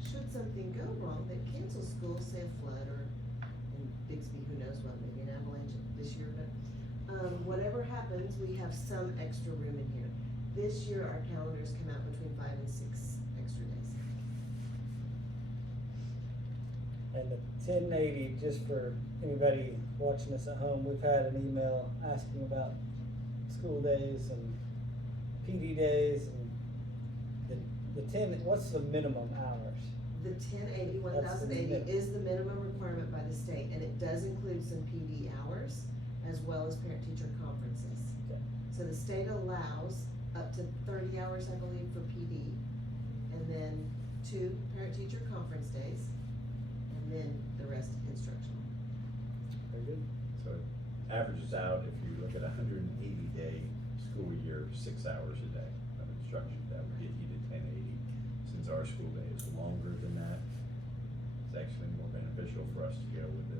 Should something go wrong that cancels school, say a flood or in Bixby, who knows what, maybe an avalanche this year, but whatever happens, we have some extra room in here. This year, our calendars come out between 5 and 6 extra days. And the 1080, just for anybody watching us at home, we've had an email asking about school days and PD days and what's the minimum hours? The 1080, That's the 1080 minimum. is the minimum requirement by the state, and it does include some PD hours as well as parent-teacher conferences. Okay. So the state allows up to 30 hours, I believe, for PD, and then 2 parent-teacher conference days, and then the rest instructional. Very good. So it averages out, if you look at a 180-day school year, 6 hours a day of instruction. That would get you to 1080. Since our school day is longer than that, it's actually more beneficial for us to go with the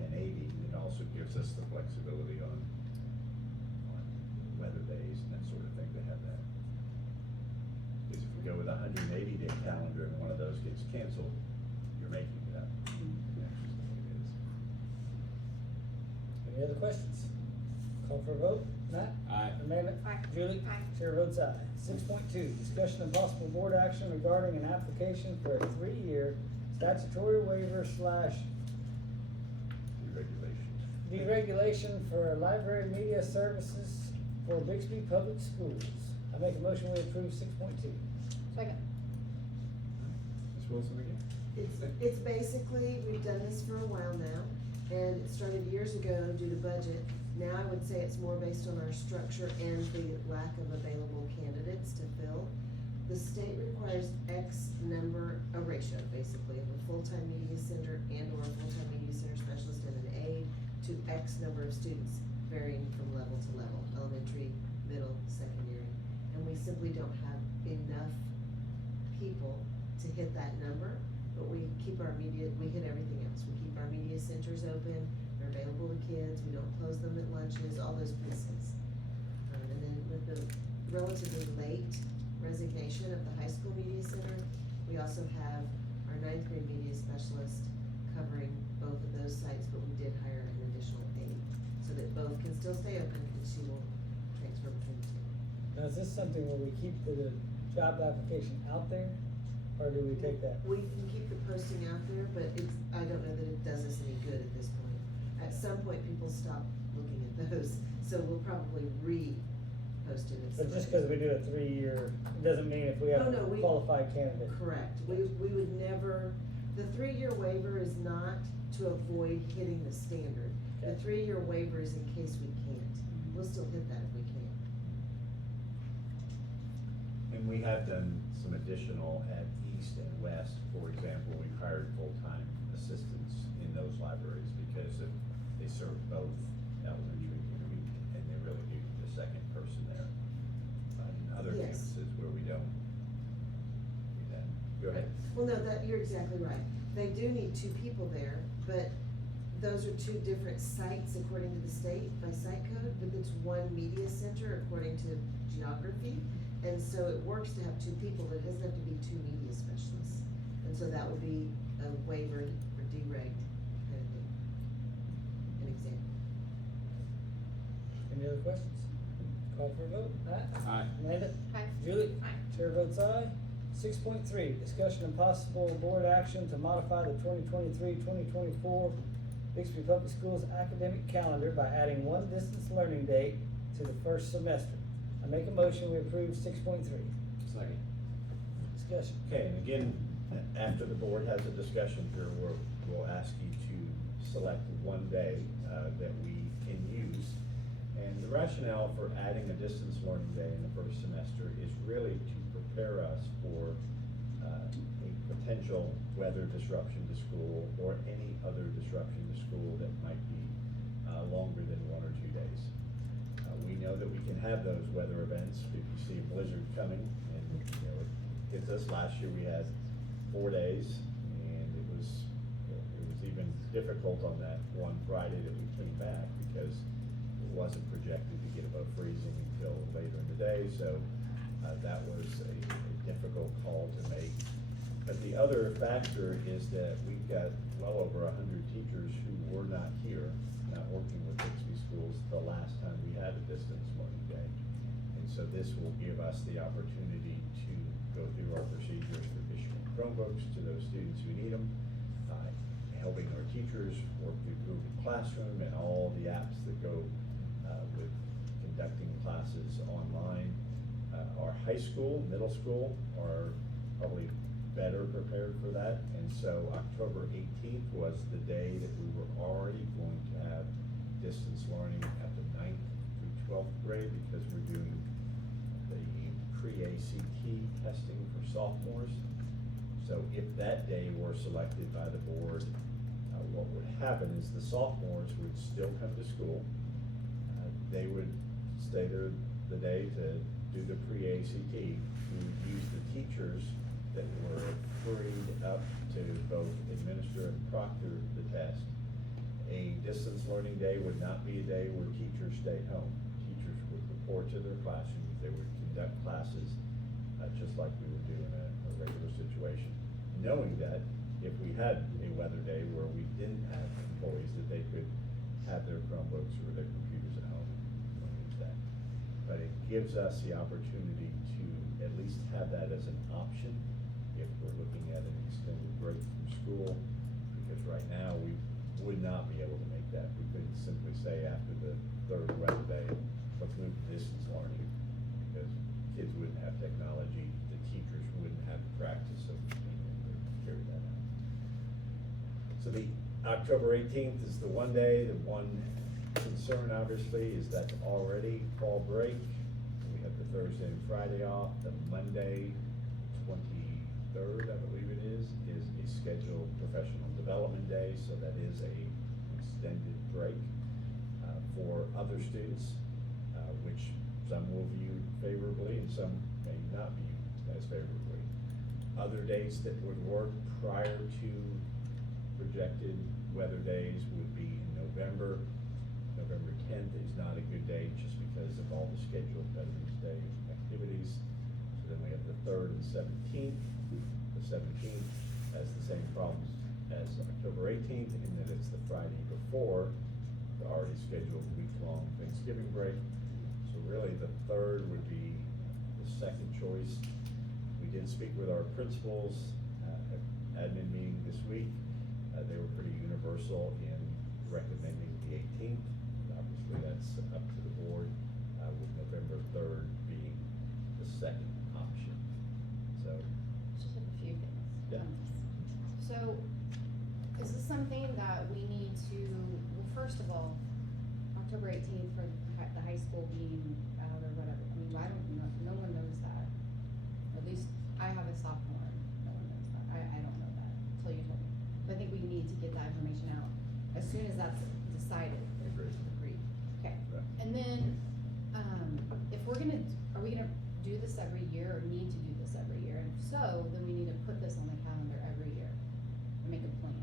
1080. It also gives us the flexibility on weather days and that sort of thing to have that. Because if we go with a 180-day calendar and one of those gets canceled, you're making it up. That's just the way it is. Any other questions? Call for a vote. Matt? Aye. Amanda? Aye. Julie? Aye. Chair votes aye. 6.2, discussion and possible board action regarding an application for a 3-year statutory waiver / Deregulation. deregulation for library media services for Bixby Public Schools. I make a motion we approve 6.2. Second. Ms. Wilson again? It's basically, we've done this for a while now, and it started years ago due to budget. Now I would say it's more based on our structure and the lack of available candidates to fill. The state requires X number, a ratio basically, of a full-time media center and or a full-time media center specialist and an aide to X number of students varying from level to level, elementary, middle, secondary. And we simply don't have enough people to hit that number, but we keep our media, we hit everything else. We keep our media centers open, they're available to kids, we don't close them at lunches, all those pieces. And then with the relatively late resignation of the high school media center, we also have our 9th grade media specialist covering both of those sites, but we did hire an additional aide, so that both can still stay open and she will transfer between the two. Now, is this something where we keep the job application out there, or do we take that? We can keep the posting out there, but I don't know that it does us any good at this point. At some point, people stop looking at those, so we'll probably re-post it. But just because we do a 3-year, it doesn't mean if we have No, a qualified candidate. Correct, we would never, the 3-year waiver is not to avoid hitting the standard. The Okay. 3-year waiver is in case we can't. We'll still hit that if we can. And we have done some additional at East and West. For example, we've hired full-time assistants in those libraries because they serve both elementary and intermediate, and they really need the second person there. But in other Yes. campuses where we don't, go ahead. Well, no, you're exactly right. They do need 2 people there, but those are two different sites according to the state by site code, but it's one media center according to geography. And so it works to have two people, but it doesn't have to be two media specialists. And so that would be a waiver or dereg kind of thing. An example. Any other questions? Call for a vote. Aye. Amanda? Aye. Julie? Aye. Chair votes aye. 6.3, discussion and possible board action to modify the 2023-2024 Bixby Public Schools academic calendar by adding one distance learning date to the first semester. I make a motion, we approve 6.3. Second. Discussion. Okay, and again, after the board has a discussion here, we'll ask you to select one day that we can use. And the rationale for adding a distance learning day in the first semester is really to prepare us for a potential weather disruption to school or any other disruption to school that might be longer than 1 or 2 days. We know that we can have those weather events if you see a blizzard coming, and it hits us. Last year we had 4 days, and it was even difficult on that one Friday that we came back because it wasn't projected to get above freezing until later in the day. So that was a difficult call to make. But the other factor is that we've got well over 100 teachers who were not here, not working with Bixby schools the last time we had a distance learning day. And so this will give us the opportunity to go through our procedures for issuing Chromebooks to those students who need them, helping our teachers work through Google Classroom and all the apps that go with conducting classes online. Our high school, middle school are probably better prepared for that. And so October 18th was the day that we were already going to have distance learning at the 9th through 12th grade because we're doing the pre-ACT testing for sophomores. So if that day were selected by the board, what would happen is the sophomores would still come to school. They would stay there the day to do the pre-ACT. We would use the teachers that were freed up to both administer and proctor the test. A distance learning day would not be a day where teachers stayed home. Teachers would report to their classrooms. They would conduct classes just like we would do in a regular situation, knowing that if we had a weather day where we didn't have employees, that they could have their Chromebooks or their computers at home and use that. But it gives us the opportunity to at least have that as an option if we're looking at an extended break from school, because right now we would not be able to make that. We couldn't simply say after the third weather day, let's move to distance learning, because kids wouldn't have technology, the teachers wouldn't have the practice of being able to carry that out. So the October 18th is the one day. The one concern obviously is that's already fall break. We have the Thursday and Friday off. The Monday, 23rd, I believe it is a scheduled professional development day, so that is a extended break for other students, which some will view favorably and some may not view as favorably. Other dates that would work prior to projected weather days would be in November. November 10th is not a good day just because of all the scheduled Veterans Day activities. So then we have the 3rd and 17th. The 17th has the same problems as October 18th in that it's the Friday before the already scheduled week-long Thanksgiving break. So really the 3rd would be the second choice. We did speak with our principals at admin meeting this week. They were pretty universal in recommending the 18th. Obviously, that's up to the board, with November 3rd being the second option. So, Just have a few things. Yeah. So, is this something that we need to, well, first of all, October 18th for the high school being out or whatever, I mean, I don't know, no one knows that. At least I have a sophomore, no one knows that, I don't know that, until you told me. So I think we need to get that information out as soon as that's decided. Agreed. Okay, Yeah. and then, if we're gonna, are we gonna do this every year or need to do this every year? And if so, then we need to put this on the calendar every year and make a plan.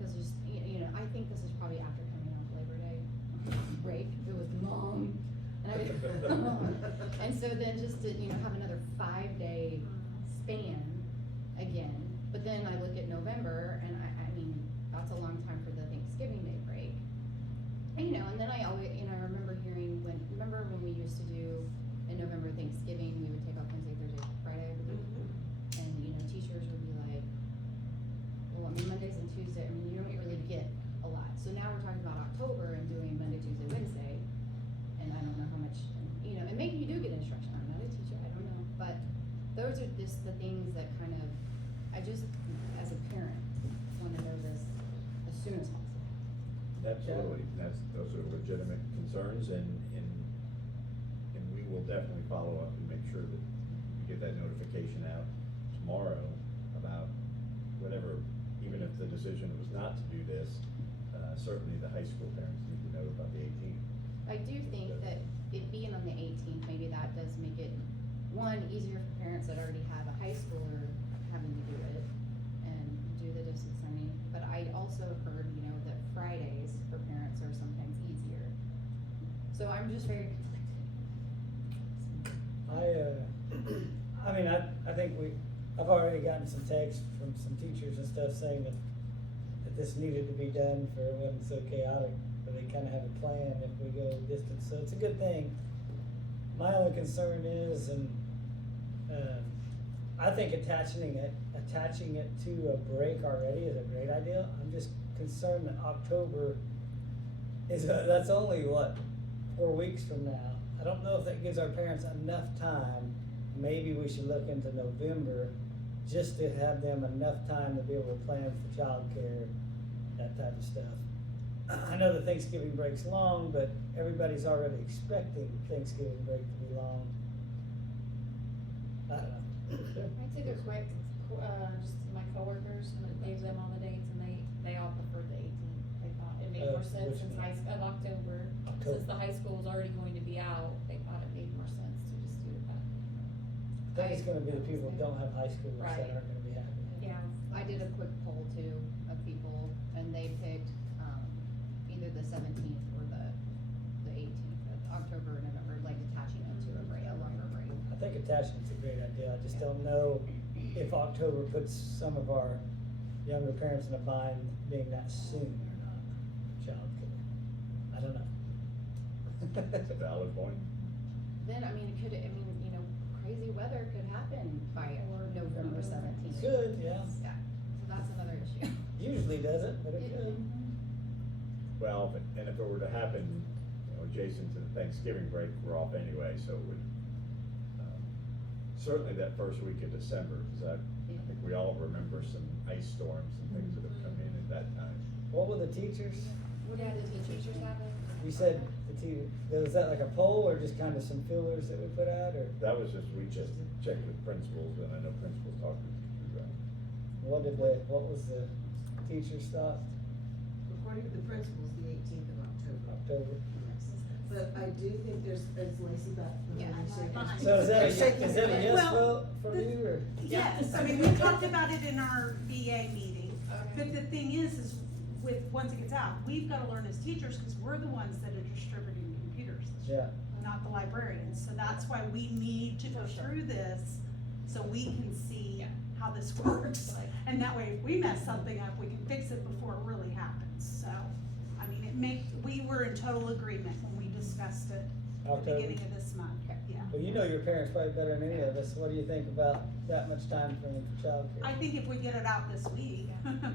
Cause there's, you know, I think And so then just to, have another 5-day span again, but then I look at November and I mean, that's a long time for the Thanksgiving Day break. And, and then I always, I remember hearing remember when we used to do in November Thanksgiving, we would take off Wednesday, Thursday, Friday, I believe. And, teachers would be like, well, Mondays and Tuesday, you don't really get a lot. So now we're talking about October and doing Monday, Tuesday, Wednesday. And I don't know how much, and maybe you do get instruction. I'm not a teacher, I don't know. But those are just the things that kind of, I just, as a parent, want to know this as soon as possible. Absolutely, those are legitimate concerns, and we will definitely follow up and make sure that we get that notification out tomorrow about whatever, even if the decision was not to do this, certainly the high school parents need to know about the 18th. I do think that it being on the 18th, maybe that does make it, one, easier for parents that already have a high schooler having to do it and do the distance learning. But I also heard, that Fridays for parents are sometimes easier. So I'm just very conflicted. I think I've already gotten some texts from some teachers and stuff saying that this needed to be done for it wasn't so chaotic, but they kinda have a plan if we go distance, so it's a good thing. My only concern is, I think attaching it to a break already is a great idea. I'm just concerned that October that's only 4 weeks from now. I don't know if that gives our parents enough time. Maybe we should look into November, just to have them enough time to be able to plan for childcare, that type of stuff. I know the Thanksgiving break's long, but everybody's already expecting Thanksgiving break to be long. I don't know. I take it quick, just my coworkers, and it gave them all the dates, and they all preferred the 18th. They thought it made more sense which since month? of October, since the high school was already going to be out, they thought it made more sense to just do it that. I think it's gonna be the people who don't have high schoolers that Right. aren't gonna be happy. Yeah. I did a quick poll too of people, and they picked, either the 17th or the 18th of October or November, like attaching it to a longer break. I think attachment's a great idea, I just don't know if October puts some of our younger parents in a bind being that soon or not, childcare. I don't know. That's a valid point. Then, crazy weather could happen by November 17th. Could, yeah. Yeah, so that's another issue. Usually doesn't, but it could. Well, and if it were to happen, adjacent to the Thanksgiving break, we're off anyway, so it would, certainly that first week of December, because I think we all remember some ice storms and things that have come in at that time. What were the teachers? What did the teachers have it? You said was that like a poll or just kind of some fillers that we put out, or That was just, we just checked with principals, and I know principals talked with teachers about it. what was the teacher's thought? According to the principals, the 18th of October. October. But I do think there's Lacey back. Yeah. So is that a yes Well, vote for you, or? Yes, we talked about it in our BA meeting, but the thing is once it gets out, we've gotta learn as teachers, cause we're the ones that are distributing computers, Yeah. not the librarians, so that's why we need to go through this, so we can see how this works. And that way, if we mess something up, we can fix it before it really happens, so, we were in total agreement when we discussed it at the October. beginning of this month, yeah. Well, you know your parents probably better than any of us. What do you think about that much time frame for childcare? I think if we get it out this week,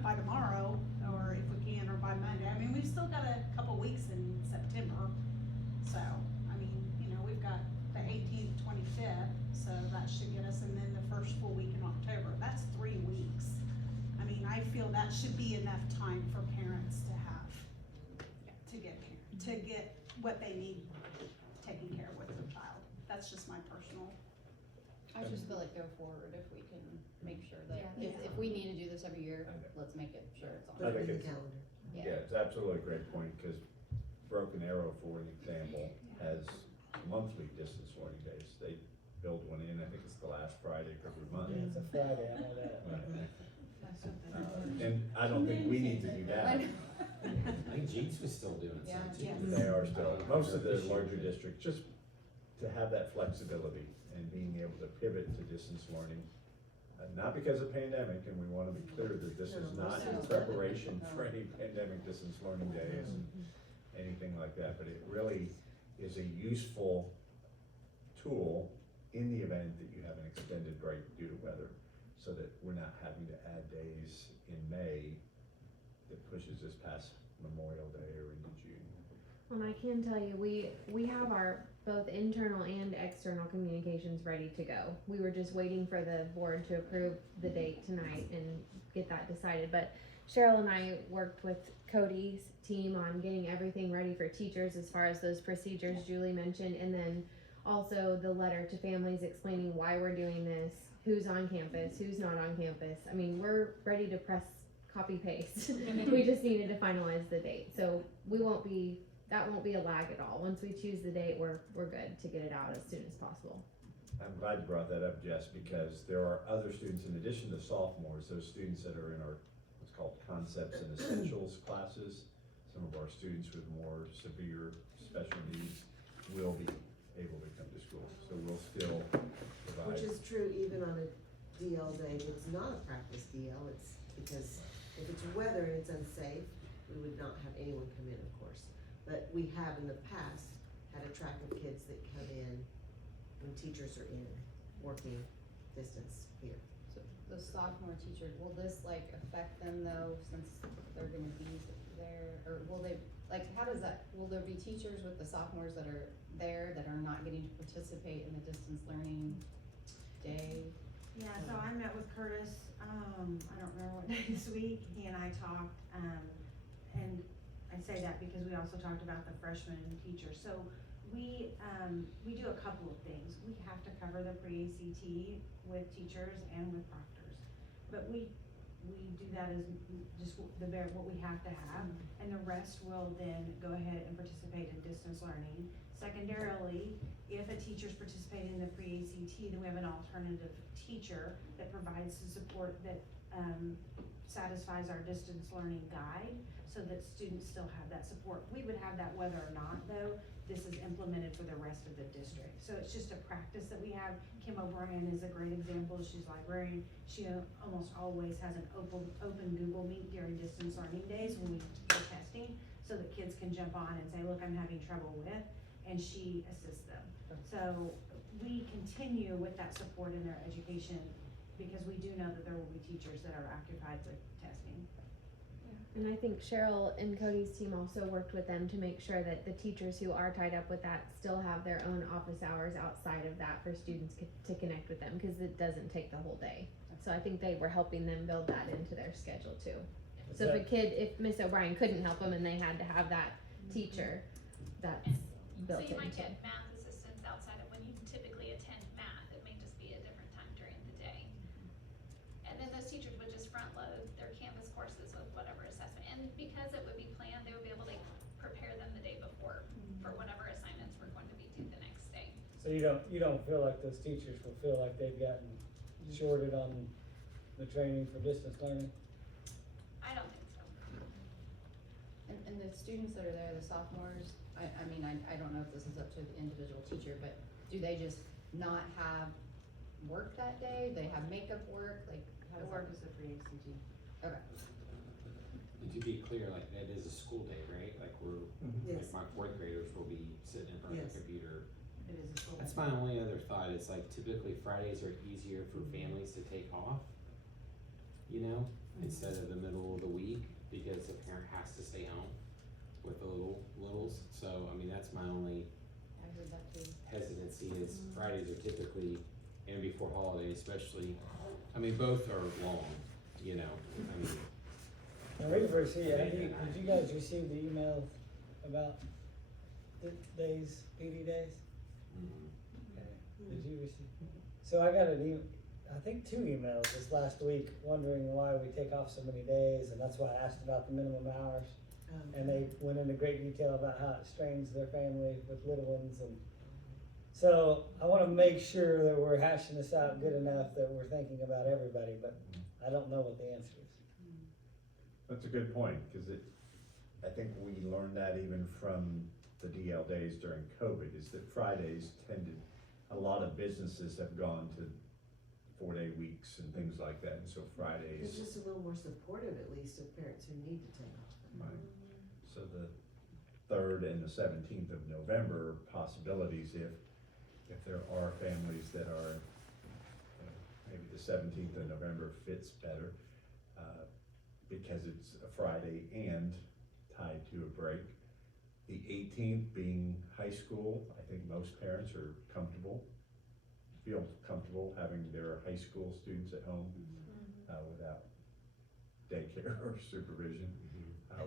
by tomorrow, or if we can, or by Monday, we've still got a couple weeks in September. So, we've got the 18th, 25th, so that should get us, and then the first full week in October, that's 3 weeks. I feel that should be enough time for parents to have, to get what they need taken care of with their child. That's just my personal. I just feel like go forward if we can make sure that, if we need to do this every year, let's make it sure it's on. I think in the it's- calendar. Yeah, it's absolutely a great point, because Broken Arrow, for an example, has monthly distance learning days. They build one in, I think it's the last Friday of every month. Yeah, it's a Friday, I know that. And I don't think we need to do I that. know. I think Jeeps was still doing it. Yeah, too. yeah. They are still, most of the larger districts, just to have that flexibility and being able to pivot to distance learning. Not because of pandemic, and we wanna be clear that this is not in preparation for any pandemic distance learning days and anything like that, but it really is a useful tool in the event that you have an extended break due to weather, so that we're not having to add days in May that pushes us past Memorial Day or into June. And I can tell you, we have our both internal and external communications ready to go. We were just waiting for the board to approve the date tonight and get that decided. But Cheryl and I worked with Cody's team on getting everything ready for teachers as far as those procedures Julie mentioned, and then also the letter to families explaining why we're doing this, who's on campus, who's not on campus. I mean, we're ready to press copy paste. We just needed to finalize the date. So that won't be a lag at all. Once we choose the date, we're good to get it out as soon as possible. I'm glad you brought that up, Jess, because there are other students, in addition to sophomores, those students that are in our, what's called concepts and essentials classes. Some of our students with more severe special needs will be able to come to school, so we'll still provide. Which is true even on a DL day. It's not a practice DL, it's because if it's weather and it's unsafe, we would not have anyone come in, of course. But we have in the past had a track of kids that come in when teachers are in, working distance here. So the sophomore teachers, will this like affect them though, since they're gonna be there, or will they, like, how does that, will there be teachers with the sophomores that are there that are not getting to participate in the distance learning day? Yeah, so I met with Curtis, I don't remember what day this week, he and I talked, and I say that because we also talked about the freshmen and teachers. So we do a couple of things. We have to cover the pre-ACT with teachers and with proctors. But we do that as just what we have to have, and the rest will then go ahead and participate in distance learning. Secondarily, if a teacher's participating in the pre-ACT, then we have an alternative teacher that provides the support that satisfies our distance learning guide, so that students still have that support. We would have that whether or not, though, this is implemented for the rest of the district. So it's just a practice that we have. Kim O'Brien is a great example. She's a librarian. She almost always has an open Google Meet during distance learning days when we do testing, so that kids can jump on and say, look, I'm having trouble with, and she assists them. So we continue with that support in their education, because we do know that there will be teachers that are occupied with testing. And I think Cheryl and Cody's team also worked with them to make sure that the teachers who are tied up with that still have their own office hours outside of that for students to connect with them, because it doesn't take the whole day. So I think they were helping them build that into their schedule too. So if Miss O'Brien couldn't help them and they had to have that teacher, that's built So you might into. get math assistants outside of when you typically attend math. It may just be a different time during the day. And then those teachers would just front load their Canvas courses with whatever assessment. And because it would be planned, they would be able to prepare them the day before for whatever assignments were going to be due the next day. So you don't feel like those teachers will feel like they've gotten shorted on the training for distance learning? I don't think so. And the students that are there, the sophomores, I mean, I don't know if this is up to the individual teacher, but do they just not have work that day? They have makeup work, like, how does The work that? is the pre-ACT. Okay. And to be clear, like, that is a school day, right? Like, Yes. like my fourth graders will be sitting in front of Yes. the computer. It is a school. That's my only other thought, is like typically Fridays are easier for families to take off, you know, instead of the middle of the week, because the parent has to stay home with the littles. So, I mean, that's my only I heard that too. hesitancy, is Fridays are typically, and before holidays especially, I mean, both are long, you know, I mean. When we first see it, did you guys receive the emails about the days, PD days? Okay. Did you receive? So I got I think 2 emails this last week wondering why we take off so many days, and that's why I asked about the minimum hours. And they went into great detail about how it strains their family with little ones, and so I wanna make sure that we're hashing this out good enough that we're thinking about everybody, but I don't know what the answer is. That's a good point, because I think we learned that even from the DL days during COVID, is that Fridays tended, a lot of businesses have gone to 4-day weeks and things like that, and so It's Fridays. just a little more supportive at least of parents who need to take off. Right. So the 3rd and the 17th of November possibilities, if there are families that are, maybe the 17th of November fits better, because it's a Friday and tied to a break. The 18th being high school, I think most parents are feel comfortable having their high school students at home, without daycare or supervision.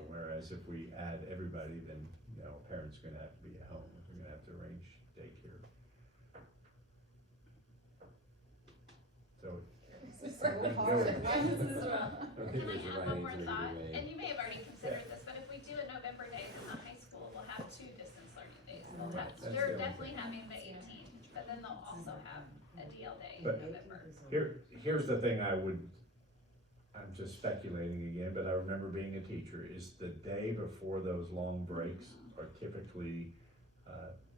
Whereas if we add everybody, then, a parent's gonna have to be at home, we're gonna have to arrange daycare. So. So hard. Why is this wrong? I don't Can think I there's a add right one more answer thought? either way. And you may have already considered this, but if we do a November day, then the high school will have 2 distance learning days. They'll have, Right, that's they're the only definitely having the 18th, but then they'll also have a DL day in But November. Here's the thing I'm just speculating again, but I remember being a teacher, is the day before those long breaks are typically,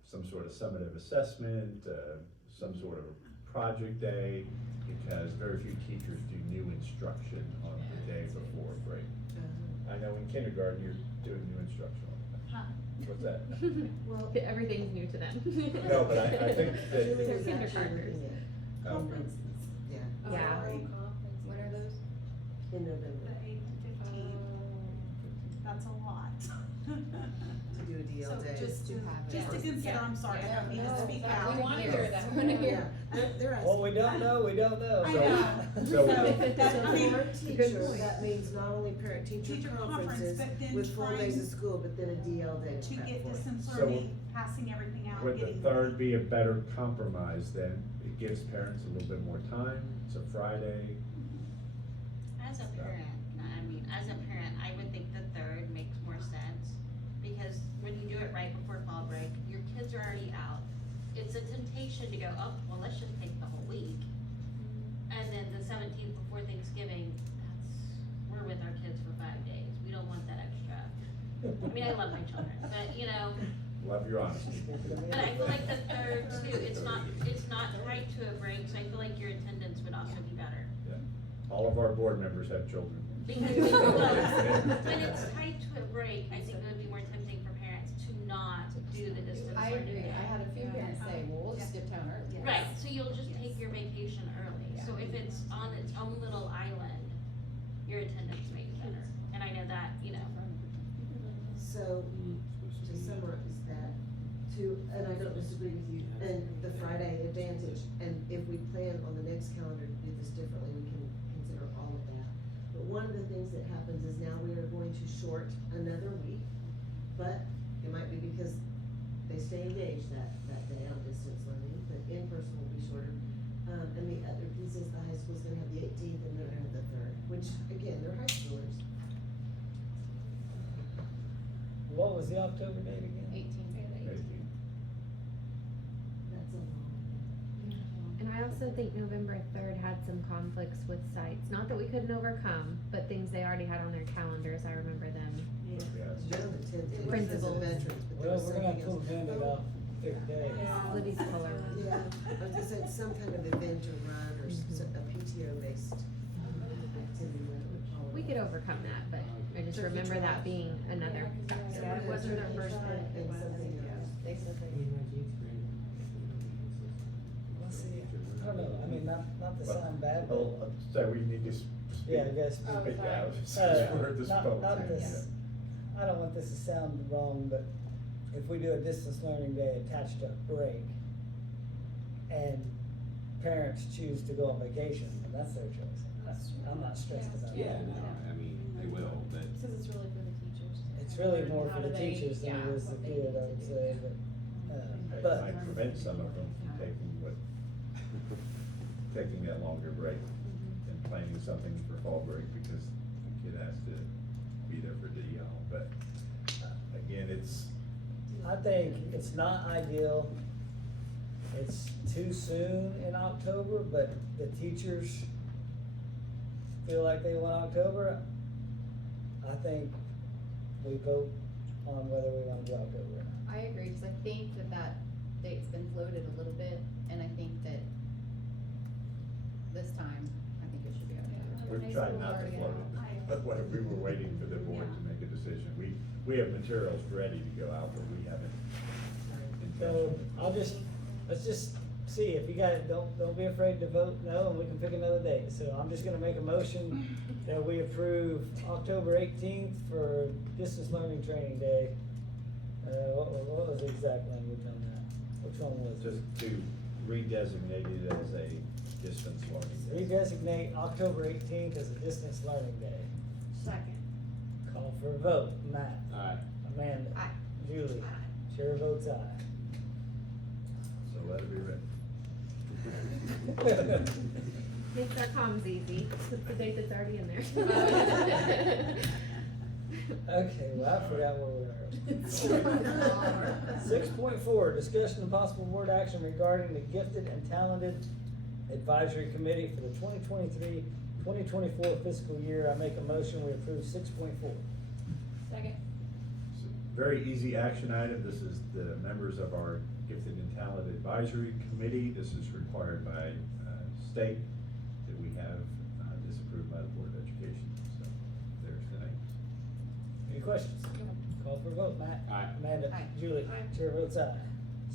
some sort of summative assessment, some sort of project day, because very few teachers do new instruction on the day before break. I know in kindergarten, you're doing new instruction on that. What's that? Well, Everything's new to them. No, but I think Julie that, was actually kindergartners. looking at um, conferences, yeah, Yeah. What are those? in The November, 8th and 15th, that's a lot. to do a DL So day. just to Yeah. consider, I'm sorry, I don't mean to speak out. We want to hear that. We wanna Yeah, hear. they're asking. What we don't know, we don't know. I So- know, so- that, So I mean, for a good teacher, point. that means not only parent-teacher Teacher conference, conferences but then with full days trying of school, but then a DL day to prep get for it. distance So- learning, passing everything out, would the getting. 3rd be a better compromise then? It gives parents a little bit more time, it's a Friday. As a parent, as a parent, I would think the 3rd makes more sense, because when you do it right before fall break, your kids are already out. It's a temptation to go, oh, well, let's just take the whole week. And then the 17th before Thanksgiving, we're with our kids for 5 days, we don't want that extra. I mean, I love my children, but Love your honesty. but I feel like the 3rd too, it's not tied to a break, so I feel like your attendance would also be better. All of our board members have children. Because when it's tied to a break, I think it would be more tempting for parents to not do the distance I learning. agree. I had a few parents say, well, we'll just skip town early. Right, so you'll just take your vacation early, Yeah. so if it's on its own little island, your attendance may be better, and I know that, So, to summarize that, and I don't disagree with you, and the Friday advantage, and if we plan on the next calendar to do this differently, we can consider all of that. But one of the things that happens is now we are going to short another week, but it might be because they stay engaged that day on distance learning, but in-person will be shorter. And the other piece is the high school's gonna have the 18th and they're gonna have the 3rd, which, again, they're high schoolers. What was the October date again? 18. That's a long. And I also think November 3rd had some conflicts with sites. Not that we couldn't overcome, but things they already had on their calendars. I remember them. Yeah, Joan attended, Principals. veterans, but there Well, was we're gonna have something to else. hand it off, pick day. Libby's color one. Yeah, I was gonna say, some kind of event or run or a PTO-based activity. that would follow. We could overcome that, but I just remember that being another factor. Yeah, It wasn't their first one. And something else. They said they. Let's see, I don't know, I mean, not to sound bad, but, Well, so we need to speak. yeah, I guess. Speak out. We're at this Not point. this, I don't want this to sound wrong, but if we do a distance learning day attached to a break, and parents choose to go on vacation, then that's their choice. I'm not stressed about that. Yeah, no, I mean, they will, but. Says it's really for the teachers. It's really more How for do the they- teachers than it yeah, is the what they kid, need I to would do. say, It but, might prevent some of them from taking that longer break and planning something for fall break because the kid has to be there for DL, but again, it's, I think it's not ideal. It's too soon in October, but the teachers feel like they want October. I think we vote on whether we want to do October or not. I been floated a little bit, and I think that this time, I think it should be okay. We've tried not to float it, but what if we were waiting for the board to make a decision? We have materials ready to go out, but we haven't. So let's just see, if you guys, don't be afraid to vote no, and we can pick another date. So I'm just gonna make a motion that we approve October 18th for distance learning training day. What was the exact language on that? Which one was it? Just to redesignate it as a distance learning day. Redesignate October 18th as a distance learning day. Second. Call for a vote. Matt? Aye. Amanda? Aye. Julie? Chair votes aye. So let it be written. Makes our comms easy, it's the date that's already in there. Okay, well, I forgot where we are. 6.4, discussion and possible board action regarding the gifted and talented advisory committee for the 2023-2024 fiscal year. I make a motion, we approve 6.4. Second. Very easy action item. This is the members of our Gifted and Talented Advisory Committee. This is required by state that we have disapproved by the Board of Education. So there's the names. Any questions? Call for a vote. Matt? Aye. Amanda? Aye. Julie? Aye. Chair votes aye.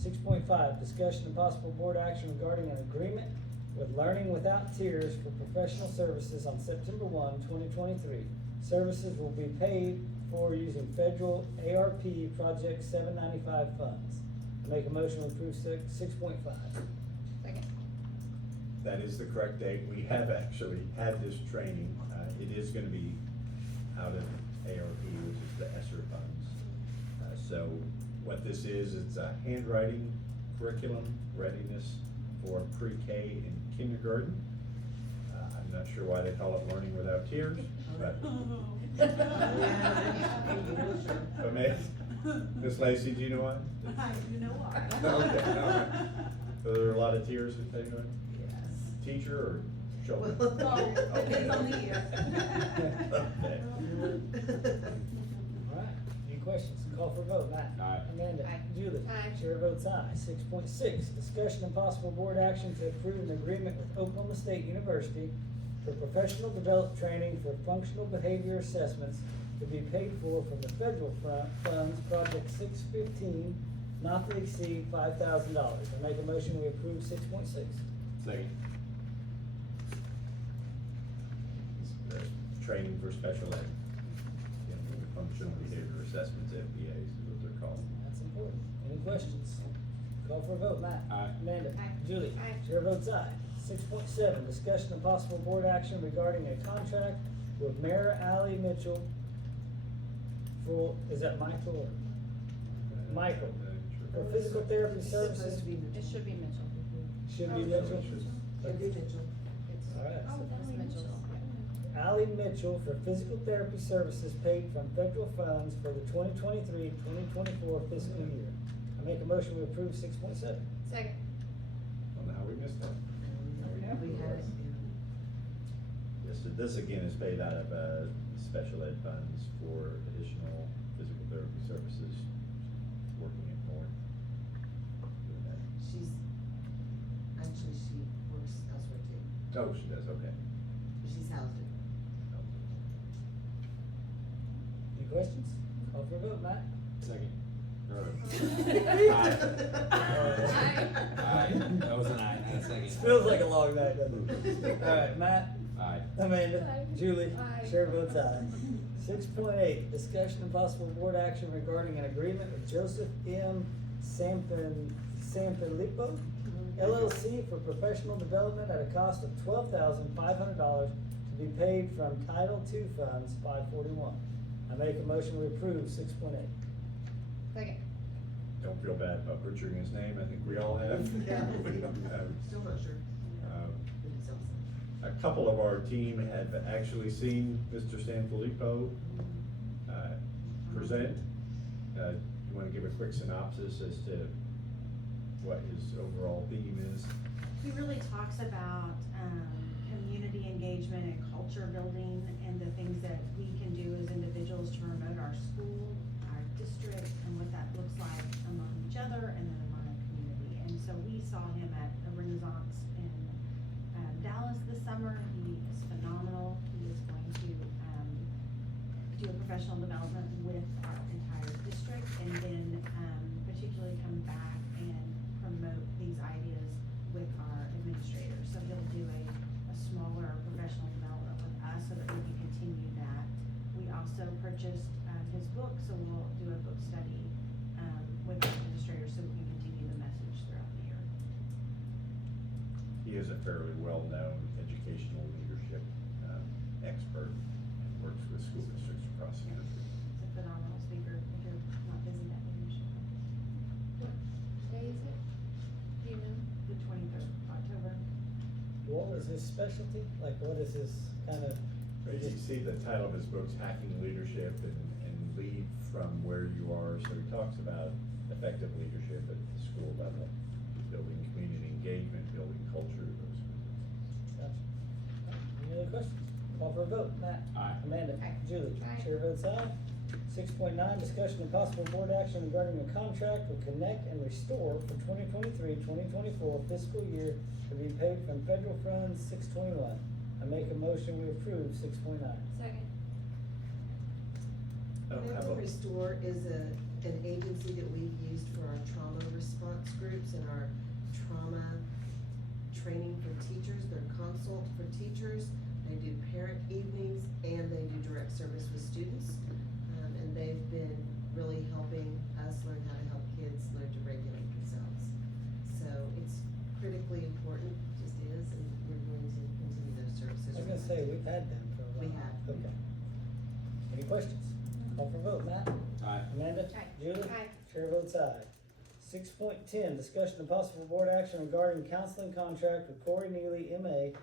6.5, discussion and possible board action regarding an agreement with Learning Without Tears for professional services on September 1, 2023. Services will be paid for using federal ARP Project 795 funds. I make a motion to approve 6.5. Second. That is the correct date. We have actually had this training. It is gonna be out of ARP, which is the ESSER funds. So what this is, it's a handwriting curriculum readiness for pre-K and kindergarten. I'm not sure why they call it Learning Without Tears, but. But Miss Lacy, do you know why? You know why. Okay, all right. So there are a lot of tears that they do it? Yes. Teacher or children? Oh, depends on the year. Okay. All right, any questions? Call for a vote. Matt? Aye. Amanda? Aye. Julie? Aye. Chair votes aye. 6.6, discussion and possible board action to approve an agreement with Oklahoma State University for professional development training for functional behavior assessments to be paid for from the federal funds, Project 615, not to exceed $5,000. I make a motion, we approve 6.6. Second. There's training for special ed. You know, functional behavior assessments, FBAs is what they're called. That's important. Any questions? Call for a vote. Matt? Aye. Amanda? Aye. Julie? Aye. Chair votes aye. 6.7, discussion and possible board action regarding a contract with Mara Alley Mitchell for, is that Michael or? Michael. For physical therapy It's services? supposed to be It Mitchell. should be Mitchell. Should be Mitchell? Should be Mitchell. It's, All right. it's Mitchell's. Ally Mitchell for physical therapy services paid from federal funds for the 2023-2024 fiscal year. I make a motion to approve 6.7. Second. Well, now we missed that. We had it. Yes, so this again is paid out of, special ed funds for additional physical therapy services, working at more. Doing that. She works elsewhere too. Oh, she does, okay. She's housed it. Any questions? Call for a vote. Matt? Second. Aye. Aye. That was an aye, not a second. Feels like a long night, doesn't it? All right, Matt? Aye. Amanda? Aye. Julie? Aye. Chair votes aye. 6.8, discussion and possible board action regarding an agreement with Joseph M. Sanfilippo LLC for professional development at a cost of $12,500 to be paid from Title II Funds 541. I make a motion to approve 6.8. Second. Don't feel bad about butchering his name, I think we all have. Yeah. We don't have. Still not sure. It's a couple of our team have actually seen Mr. Sanfilippo present. You wanna give a quick synopsis as to what his overall theme is? He really talks about, community engagement and culture building and the things that we can do as individuals to promote our school, our district, and what that looks like among each other and then among a community. And we saw him at a Renaissance in Dallas this summer. He is phenomenal. He is going to do a professional development with our entire district, and then particularly come back and promote these ideas with our administrators. So he'll do a smaller professional development with us so that we can continue that. We also purchased his book, so we'll do a book study with our administrators so we can continue the message throughout the year. He is a fairly well-known educational leadership expert and works with school districts across the country. He's a phenomenal speaker if you're not busy that leadership. What day is it? Do you know? The 23rd of October. What was his specialty? Like, what is his kind of? You see the title of his book's Hacking Leadership and Lead from Where You Are. So he talks about effective leadership at the school level, building community engagement, building culture, those sorts of things. Gotcha. Any other questions? Call for a vote. Matt? Aye. Amanda? Aye. Julie? Aye. Chair votes aye. 6.9, discussion and possible board action regarding a contract with Connect and Restore for 2023-2024 fiscal year to be paid from federal funds 621. I make a motion we approve 6.9. Second. I don't have Connect and a, Restore is an agency that we've used for our trauma response groups and our trauma training for teachers. They're consult for teachers. They do parent evenings and they do direct service with students. And they've been really helping us learn how to help kids learn to regulate themselves. So it's critically important, just is, and we're going to continue those services. I was gonna say, we've had them for a while. We have. Okay. Any questions? Call for a vote. Matt? Aye. Amanda? Aye. Julie? Aye. Chair votes aye. 6.10, discussion and possible board action regarding counseling contract with Corey Neely, MA,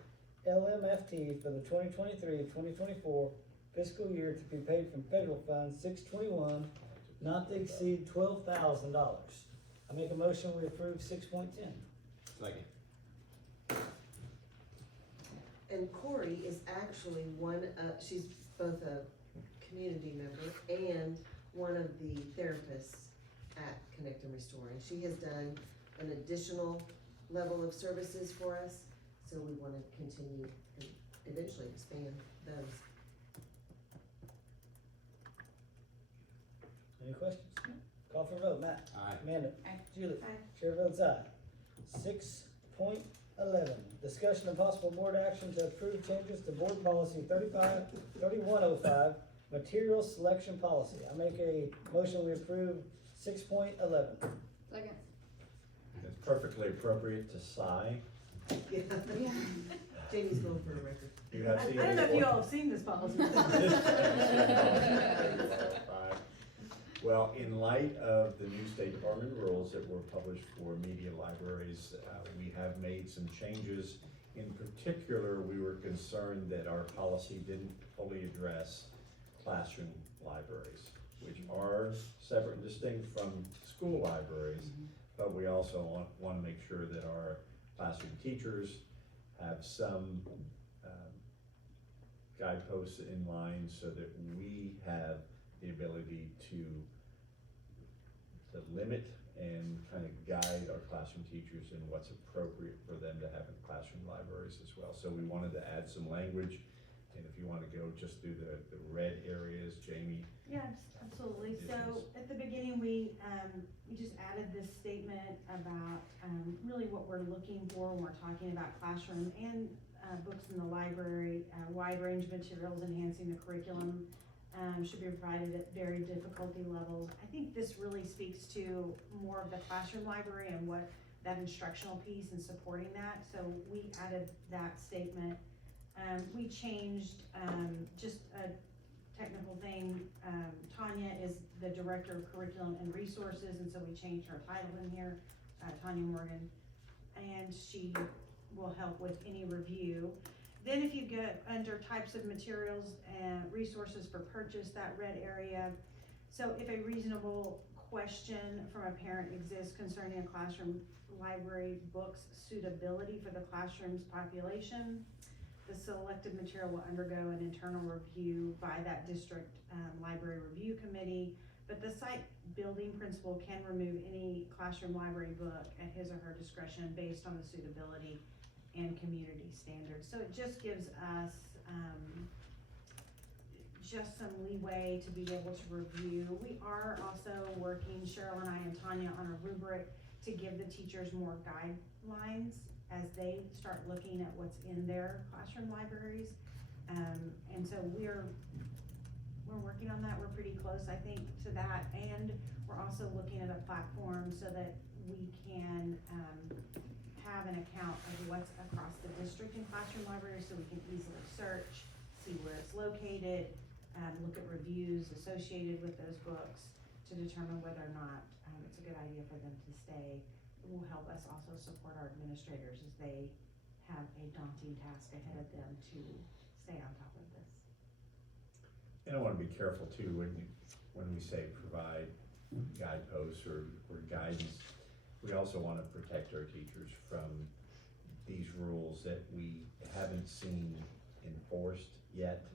LMFT for the 2023-2024 fiscal year to be paid from federal funds 621, not to exceed $12,000. I make a motion we approve 6.10. Second. And Corey is actually she's both a community member and one of the therapists at Connect and Restore. And she has done an additional level of services for us, so we want to continue and eventually expand those. Any questions? Call for a vote. Matt? Aye. Amanda? Aye. Julie? Aye. Chair votes aye. 6.11, discussion and possible board action to approve changes to board policy 3105, material selection policy. I make a motion we approve 6.11. Second. it's perfectly appropriate to sigh. Yeah. Yeah. Jamie's going for a record. You have seen I don't know if it you before. all have seen this policy. Well, in light of the new State Department rules that were published for media libraries, we have made some changes. In particular, we were concerned that our policy didn't fully address classroom libraries, which are separate and distinct from school libraries, but we also want to make sure that our classroom teachers have some guideposts in line so that we have the ability to limit and kind of guide our classroom teachers in what's appropriate for them to have in classroom libraries as well. So we wanted to add some language, and if you want to go just through the red areas, Jamie. Yeah, absolutely. So at the beginning, we just added this statement about really what we're looking for when we're talking about classroom and books in the library. Wide range of materials enhancing the curriculum should be provided at varied difficulty levels. I think this really speaks to more of the classroom library and what that instructional piece and supporting that. So we added that statement. We changed just a technical thing. Tanya is the Director of Curriculum and Resources, and so we changed her title in here, Tanya Morgan, and she will help with any review. Then if you get under types of materials and resources for purchase, that red area. So if a reasonable question from a parent exists concerning a classroom library book's suitability for the classroom's population, the selected material will undergo an internal review by that district library review committee But the site building principal can remove any classroom library book at his or her discretion based on the suitability and community standards. So it just gives us, just some leeway to be able to review. We are also working, Cheryl and I and Tanya, on a rubric to give the teachers more guidelines as they start looking at what's in their classroom libraries. And so we're working on that. We're pretty close, I think, to that. And we're also looking at a platform so that we can have an account of what's across the district in classroom libraries, so we can easily search, see where it's located, look at reviews associated with those books to determine whether or not it's a good idea for them to stay. It will help us also support our administrators as they have a daunting task ahead of them to stay on top of this. And I wanna be careful too, when we say provide guideposts or guidance, we also wanna protect our teachers from these rules that we haven't seen enforced yet.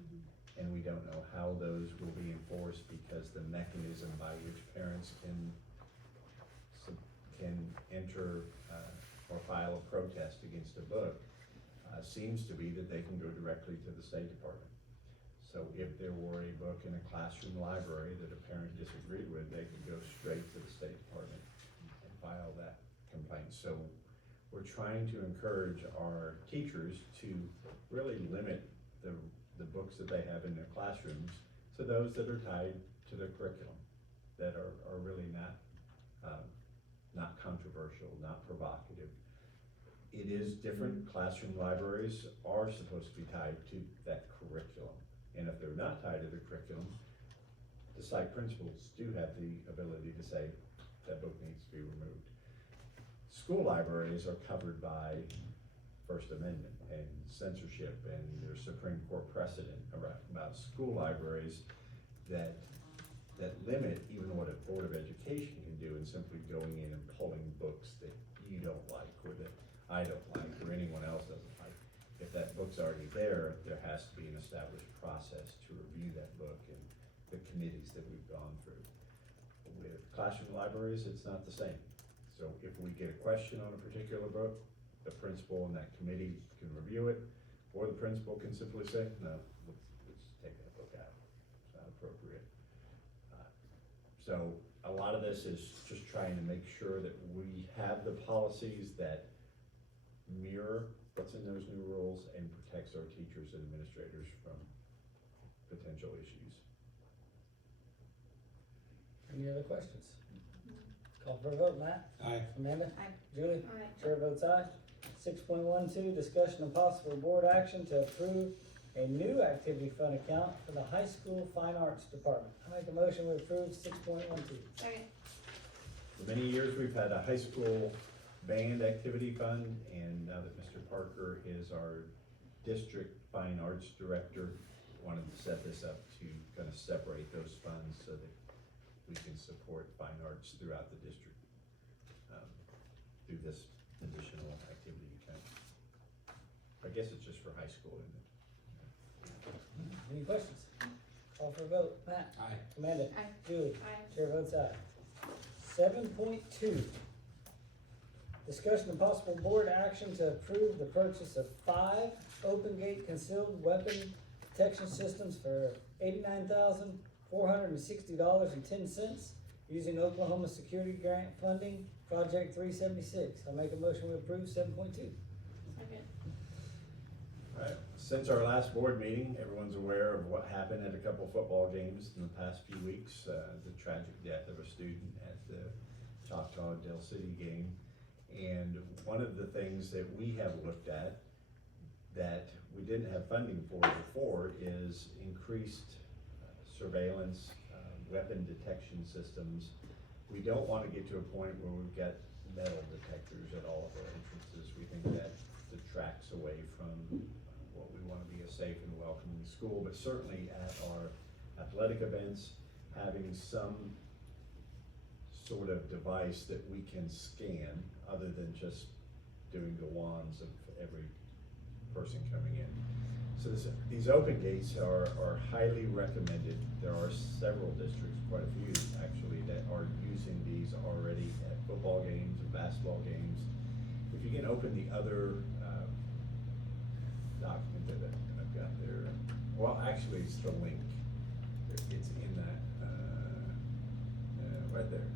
And we don't know how those will be enforced because the mechanism by which parents can enter or file a protest against a book seems to be that they can go directly to the State Department. So if there were a book in a classroom library that a parent disagreed with, they could go straight to the State Department and file that complaint. So we're trying to encourage our teachers to really limit the books that they have in their classrooms to those that are tied to their curriculum, that are really not controversial, not provocative. It is different. Classroom libraries are supposed to be tied to that curriculum. And if they're not tied to the curriculum, the site principals do have the ability to say that book needs to be removed. School libraries are covered by First Amendment and censorship, and there's Supreme Court precedent about school libraries that limit even what a Board of Education can do in simply going in and pulling books that you don't like or that I don't like or anyone else doesn't like. If that book's already there, there has to be an established process to review that book and the committees that we've gone through. With classroom libraries, it's not the same. So if we get a question on a particular book, the principal and that committee can review it, or the principal can simply say, no, let's take that book out. It's not appropriate. So a lot of this is just trying to make sure that we have the policies that mirror what's in those new rules and protects our teachers and administrators from potential issues. Any other questions? Call for a vote. Matt? Aye. Amanda? Aye. Julie? Aye. Chair votes aye. 6.12, discussion and possible board action to approve a new activity fund account for the high school fine arts department. I make a motion to approve 6.12. Second. For many years, we've had a high school band activity fund, and now that Mr. Parker is our district fine arts director, wanted to set this up to kind of separate those funds so that we can support fine arts throughout the district through this additional activity account. I guess it's just for high school, isn't it? Any questions? Call for a vote. Matt? Aye. Amanda? Aye. Julie? Aye. Chair votes aye. 7.2, discussion and possible board action to approve the purchase of 5 open gate concealed weapon detection systems for $89,460.10 using Oklahoma Security Grant Funding, Project 376. I make a motion to approve 7.2. Second. All right, since our last board meeting, everyone's aware of what happened at a couple football games in the past few weeks, the tragic death of a student at the Choctaw Del City game. And one of the things that we have looked at that we didn't have funding for before is increased surveillance, weapon detection systems. We don't want to get to a point where we've got metal detectors at all of our entrances. We think that detracts away from what we want to be a safe and welcoming school, but certainly at our athletic events, having some sort of device that we can scan other than just doing the wands of every person coming in. So these open gates are highly recommended. There are several districts, quite a few actually, that are using these already at football games and basketball games. If you can open the other document that I've got there, well, actually, it's the link. It's in that, right there.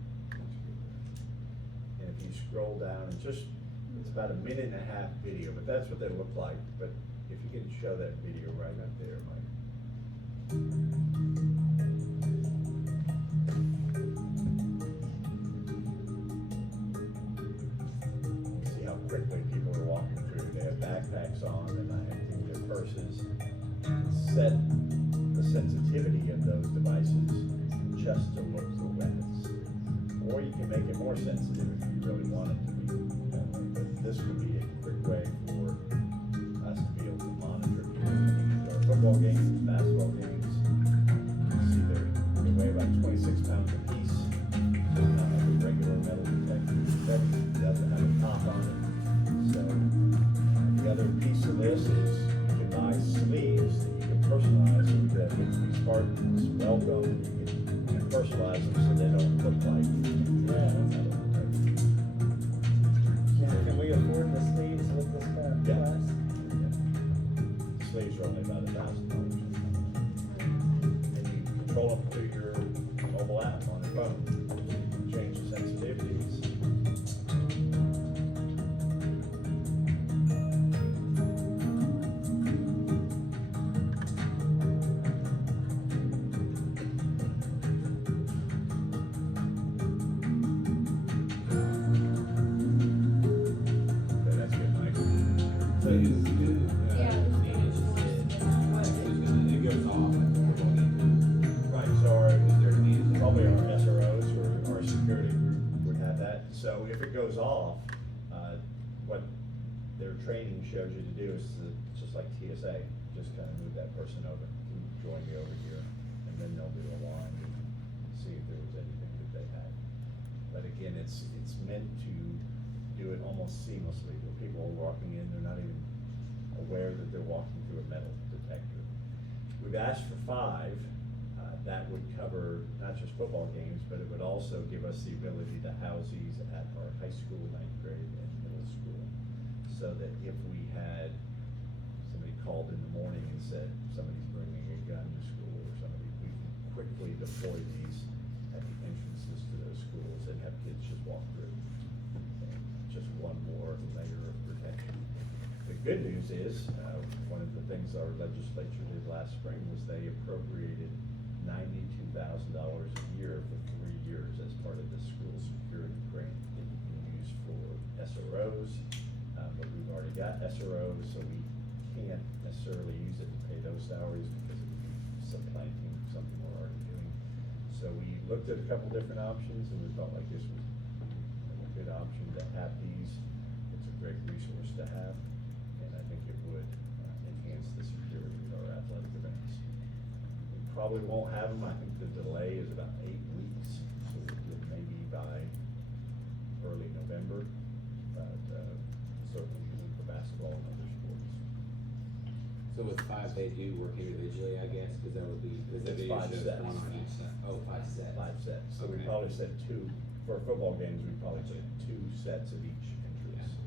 And if you scroll down, it's about a 1.5-minute video, but that's what they look like. But if you can show that video right up there, Mike. See how quickly people are walking through. They have backpacks on, they're not emptying their purses. Set the sensitivity of those devices just to look for weapons. Or you can make it more sensitive if you really want it to be. But this would be a quick way for us to be able to monitor our football games, basketball games. You see they weigh about 26 pounds apiece. Not like a regular metal detector. It doesn't have a top on it. So the other piece of this is you can buy sleeves that you can personalize with the Bixby Spartans. Welcome. You can personalize them so they don't look like Can we afford the sleeves with this kind of price? Sleeves are only about $1,000. And you control them through your mobile app on your phone. Change the sensitivities. Okay, that's good, Mike. So It goes off. Right, so probably our SROs or our security group would have that. So if it goes off, what their training shows you to do is just like TSA, just kind of move that person over, join me over here, and then they'll do a line and see if there was anything that they had. But again, it's meant to do it almost seamlessly, where people are walking in, they're not even aware that they're walking through a metal detector. We've asked for 5. That would cover not just football games, but it would also give us the ability to house these at our high school, 9th grade, and middle school. So that if we had somebody called in the morning and said somebody's bringing a gun to school or somebody, we can quickly deploy these at the entrances to those schools and have kids just walk through. And just one more layer of protection. The good news is, one of the things our legislature did last spring was they appropriated $92,000 a year for 3 years as part of the school security grant that you can use for SROs. But we've already got SROs, so we can't necessarily use it to pay those salaries because it would be supplanting something we're already doing. So we looked at a couple different options and we felt like this was a good option to have these. It's a great resource to have, and I think it would enhance the security of our athletic events. We probably won't have them. I think the delay is about 8 weeks, so we'll get maybe by early November, but certainly using for basketball and other sports. So with 5, they do work individually, I guess, because that would be, is that It's 5 sets. one on each set? Oh, 5 sets. 5 sets. So we Okay. probably said 2, for football games, we probably said 2 sets of each entrance.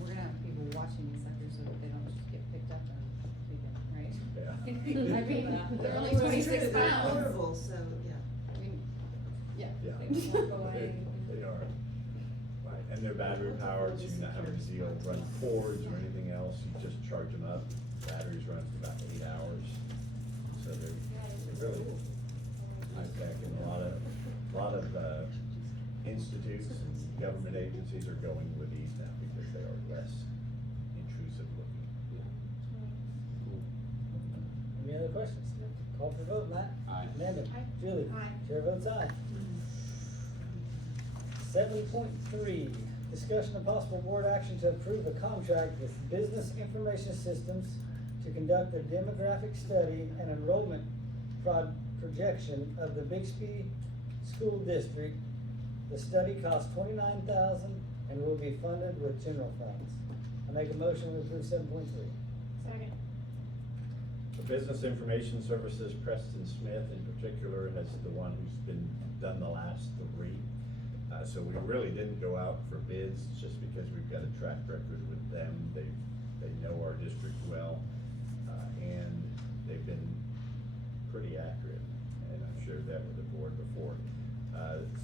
We're gonna have people watching these suckers so that they don't just get picked up on weekend, right? Yeah. I mean, they're only Well, 26 they're pounds. portable, so, yeah. I mean, yeah. Yeah. They just walk away. They are. Right, and they're battery powered, so you're not having to deal, run cords or anything else, you just charge them up. Batteries run for about 8 hours, so they're really high tech, and a lot of institutes and government agencies are going with these now because they are less intrusive looking. Any other questions? Call for vote, Matt? Aye. Amanda? Aye. Julie? Aye. Chair votes aye. 7.3, discussion of possible board action to approve a contract with Business Information Systems to conduct a demographic study and enrollment projection of the Bixby School District. The study costs $29,000 and will be funded with general funds. I make a motion to approve 7.3. Second. The Business Information Services, Preston Smith in particular, has the one who's done the last 3. So we really didn't go out for bids just because we've got a track record with them. They know our district well, and they've been pretty accurate, and I've shared that with the board before.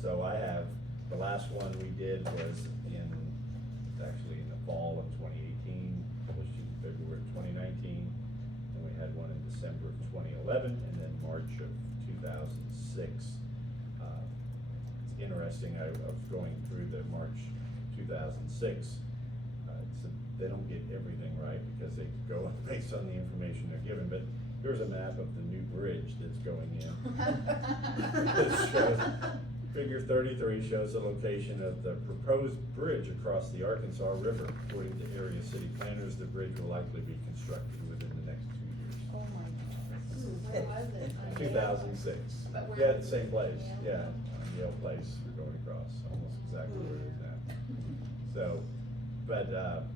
So I have, the last one we did was actually in the fall of 2018, published in February of 2019, and we had one in December of 2011, and then March of 2006. It's interesting, I was going through the March 2006. They don't get everything right because they go based on the information they're given, but here's a map of the new bridge that's going in. This shows, figure 33 shows the location of the proposed bridge across the Arkansas River. According to area city planners, the bridge will likely be constructed within the next 2 years. Oh my God. Where was it? On 2006. But where- Yeah, the same place, Yale? yeah, on Yale Place, we're going across, almost exactly where it is now. So, but,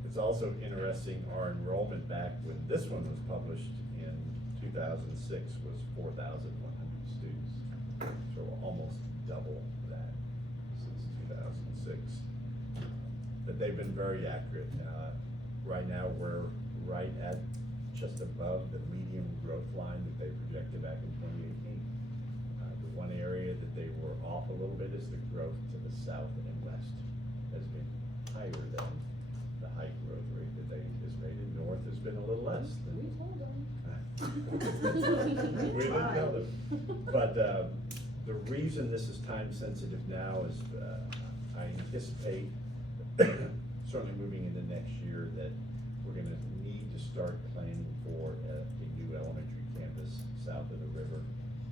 it's also interesting, our enrollment back when this one was published in 2006 was 4,100 students. So we're almost double that since 2006. But they've been very accurate. Right now, we're right at just above the medium growth line that they projected back in 2018. The one area that they were off a little bit is the growth to the south and west has been higher than the height growth rate that they anticipated. North has been a little less than. We told them. We didn't tell them. But, the reason this is time sensitive now is, I anticipate, certainly moving into next year, that we're gonna need to start planning for a new elementary campus south of the river.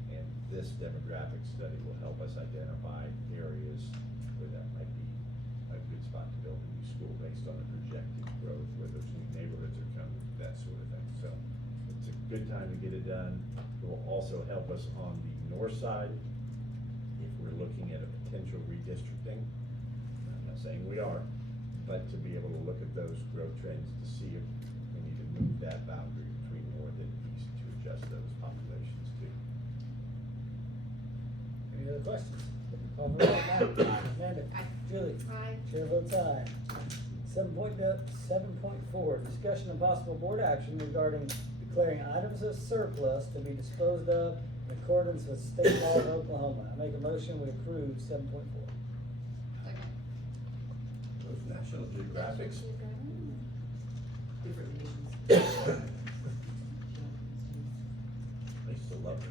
And this demographic study will help us identify areas where that might be a good spot to build a new school based on the projected growth, where those new neighborhoods are coming, that sort of thing. So it's a good time to get it done. It will also help us on the north side if we're looking at a potential redistricting. I'm not saying we are, but to be able to look at those growth trends to see if we need to move that boundary between north and east to adjust those populations too. Any other questions? Call for the vote, Matt. Amanda. Aye. Julie. Aye. Chair votes aye. 7.4, discussion and possible board action regarding declaring items of surplus to be disposed of in accordance with state law of Oklahoma. I make a motion, we approve 7.4. Second. Those National Geographics. Different nations. I used to love those.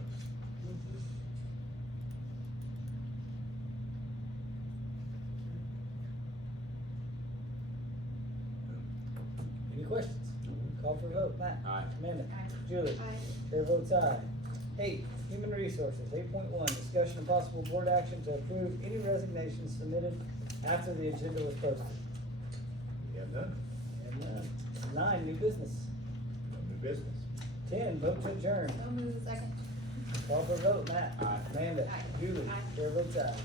Any questions? Call for a vote, Matt. Aye. Amanda. Aye. Julie. Aye. Chair votes aye. 8, human resources. 8.1, discussion and possible board action to approve any resignations submitted after the agenda was posted. We have none. And 9, new business. No new business. 10, vote to adjourn. So moved. Second. Call for a vote, Matt. Aye. Amanda. Aye. Julie. Aye. Chair votes aye.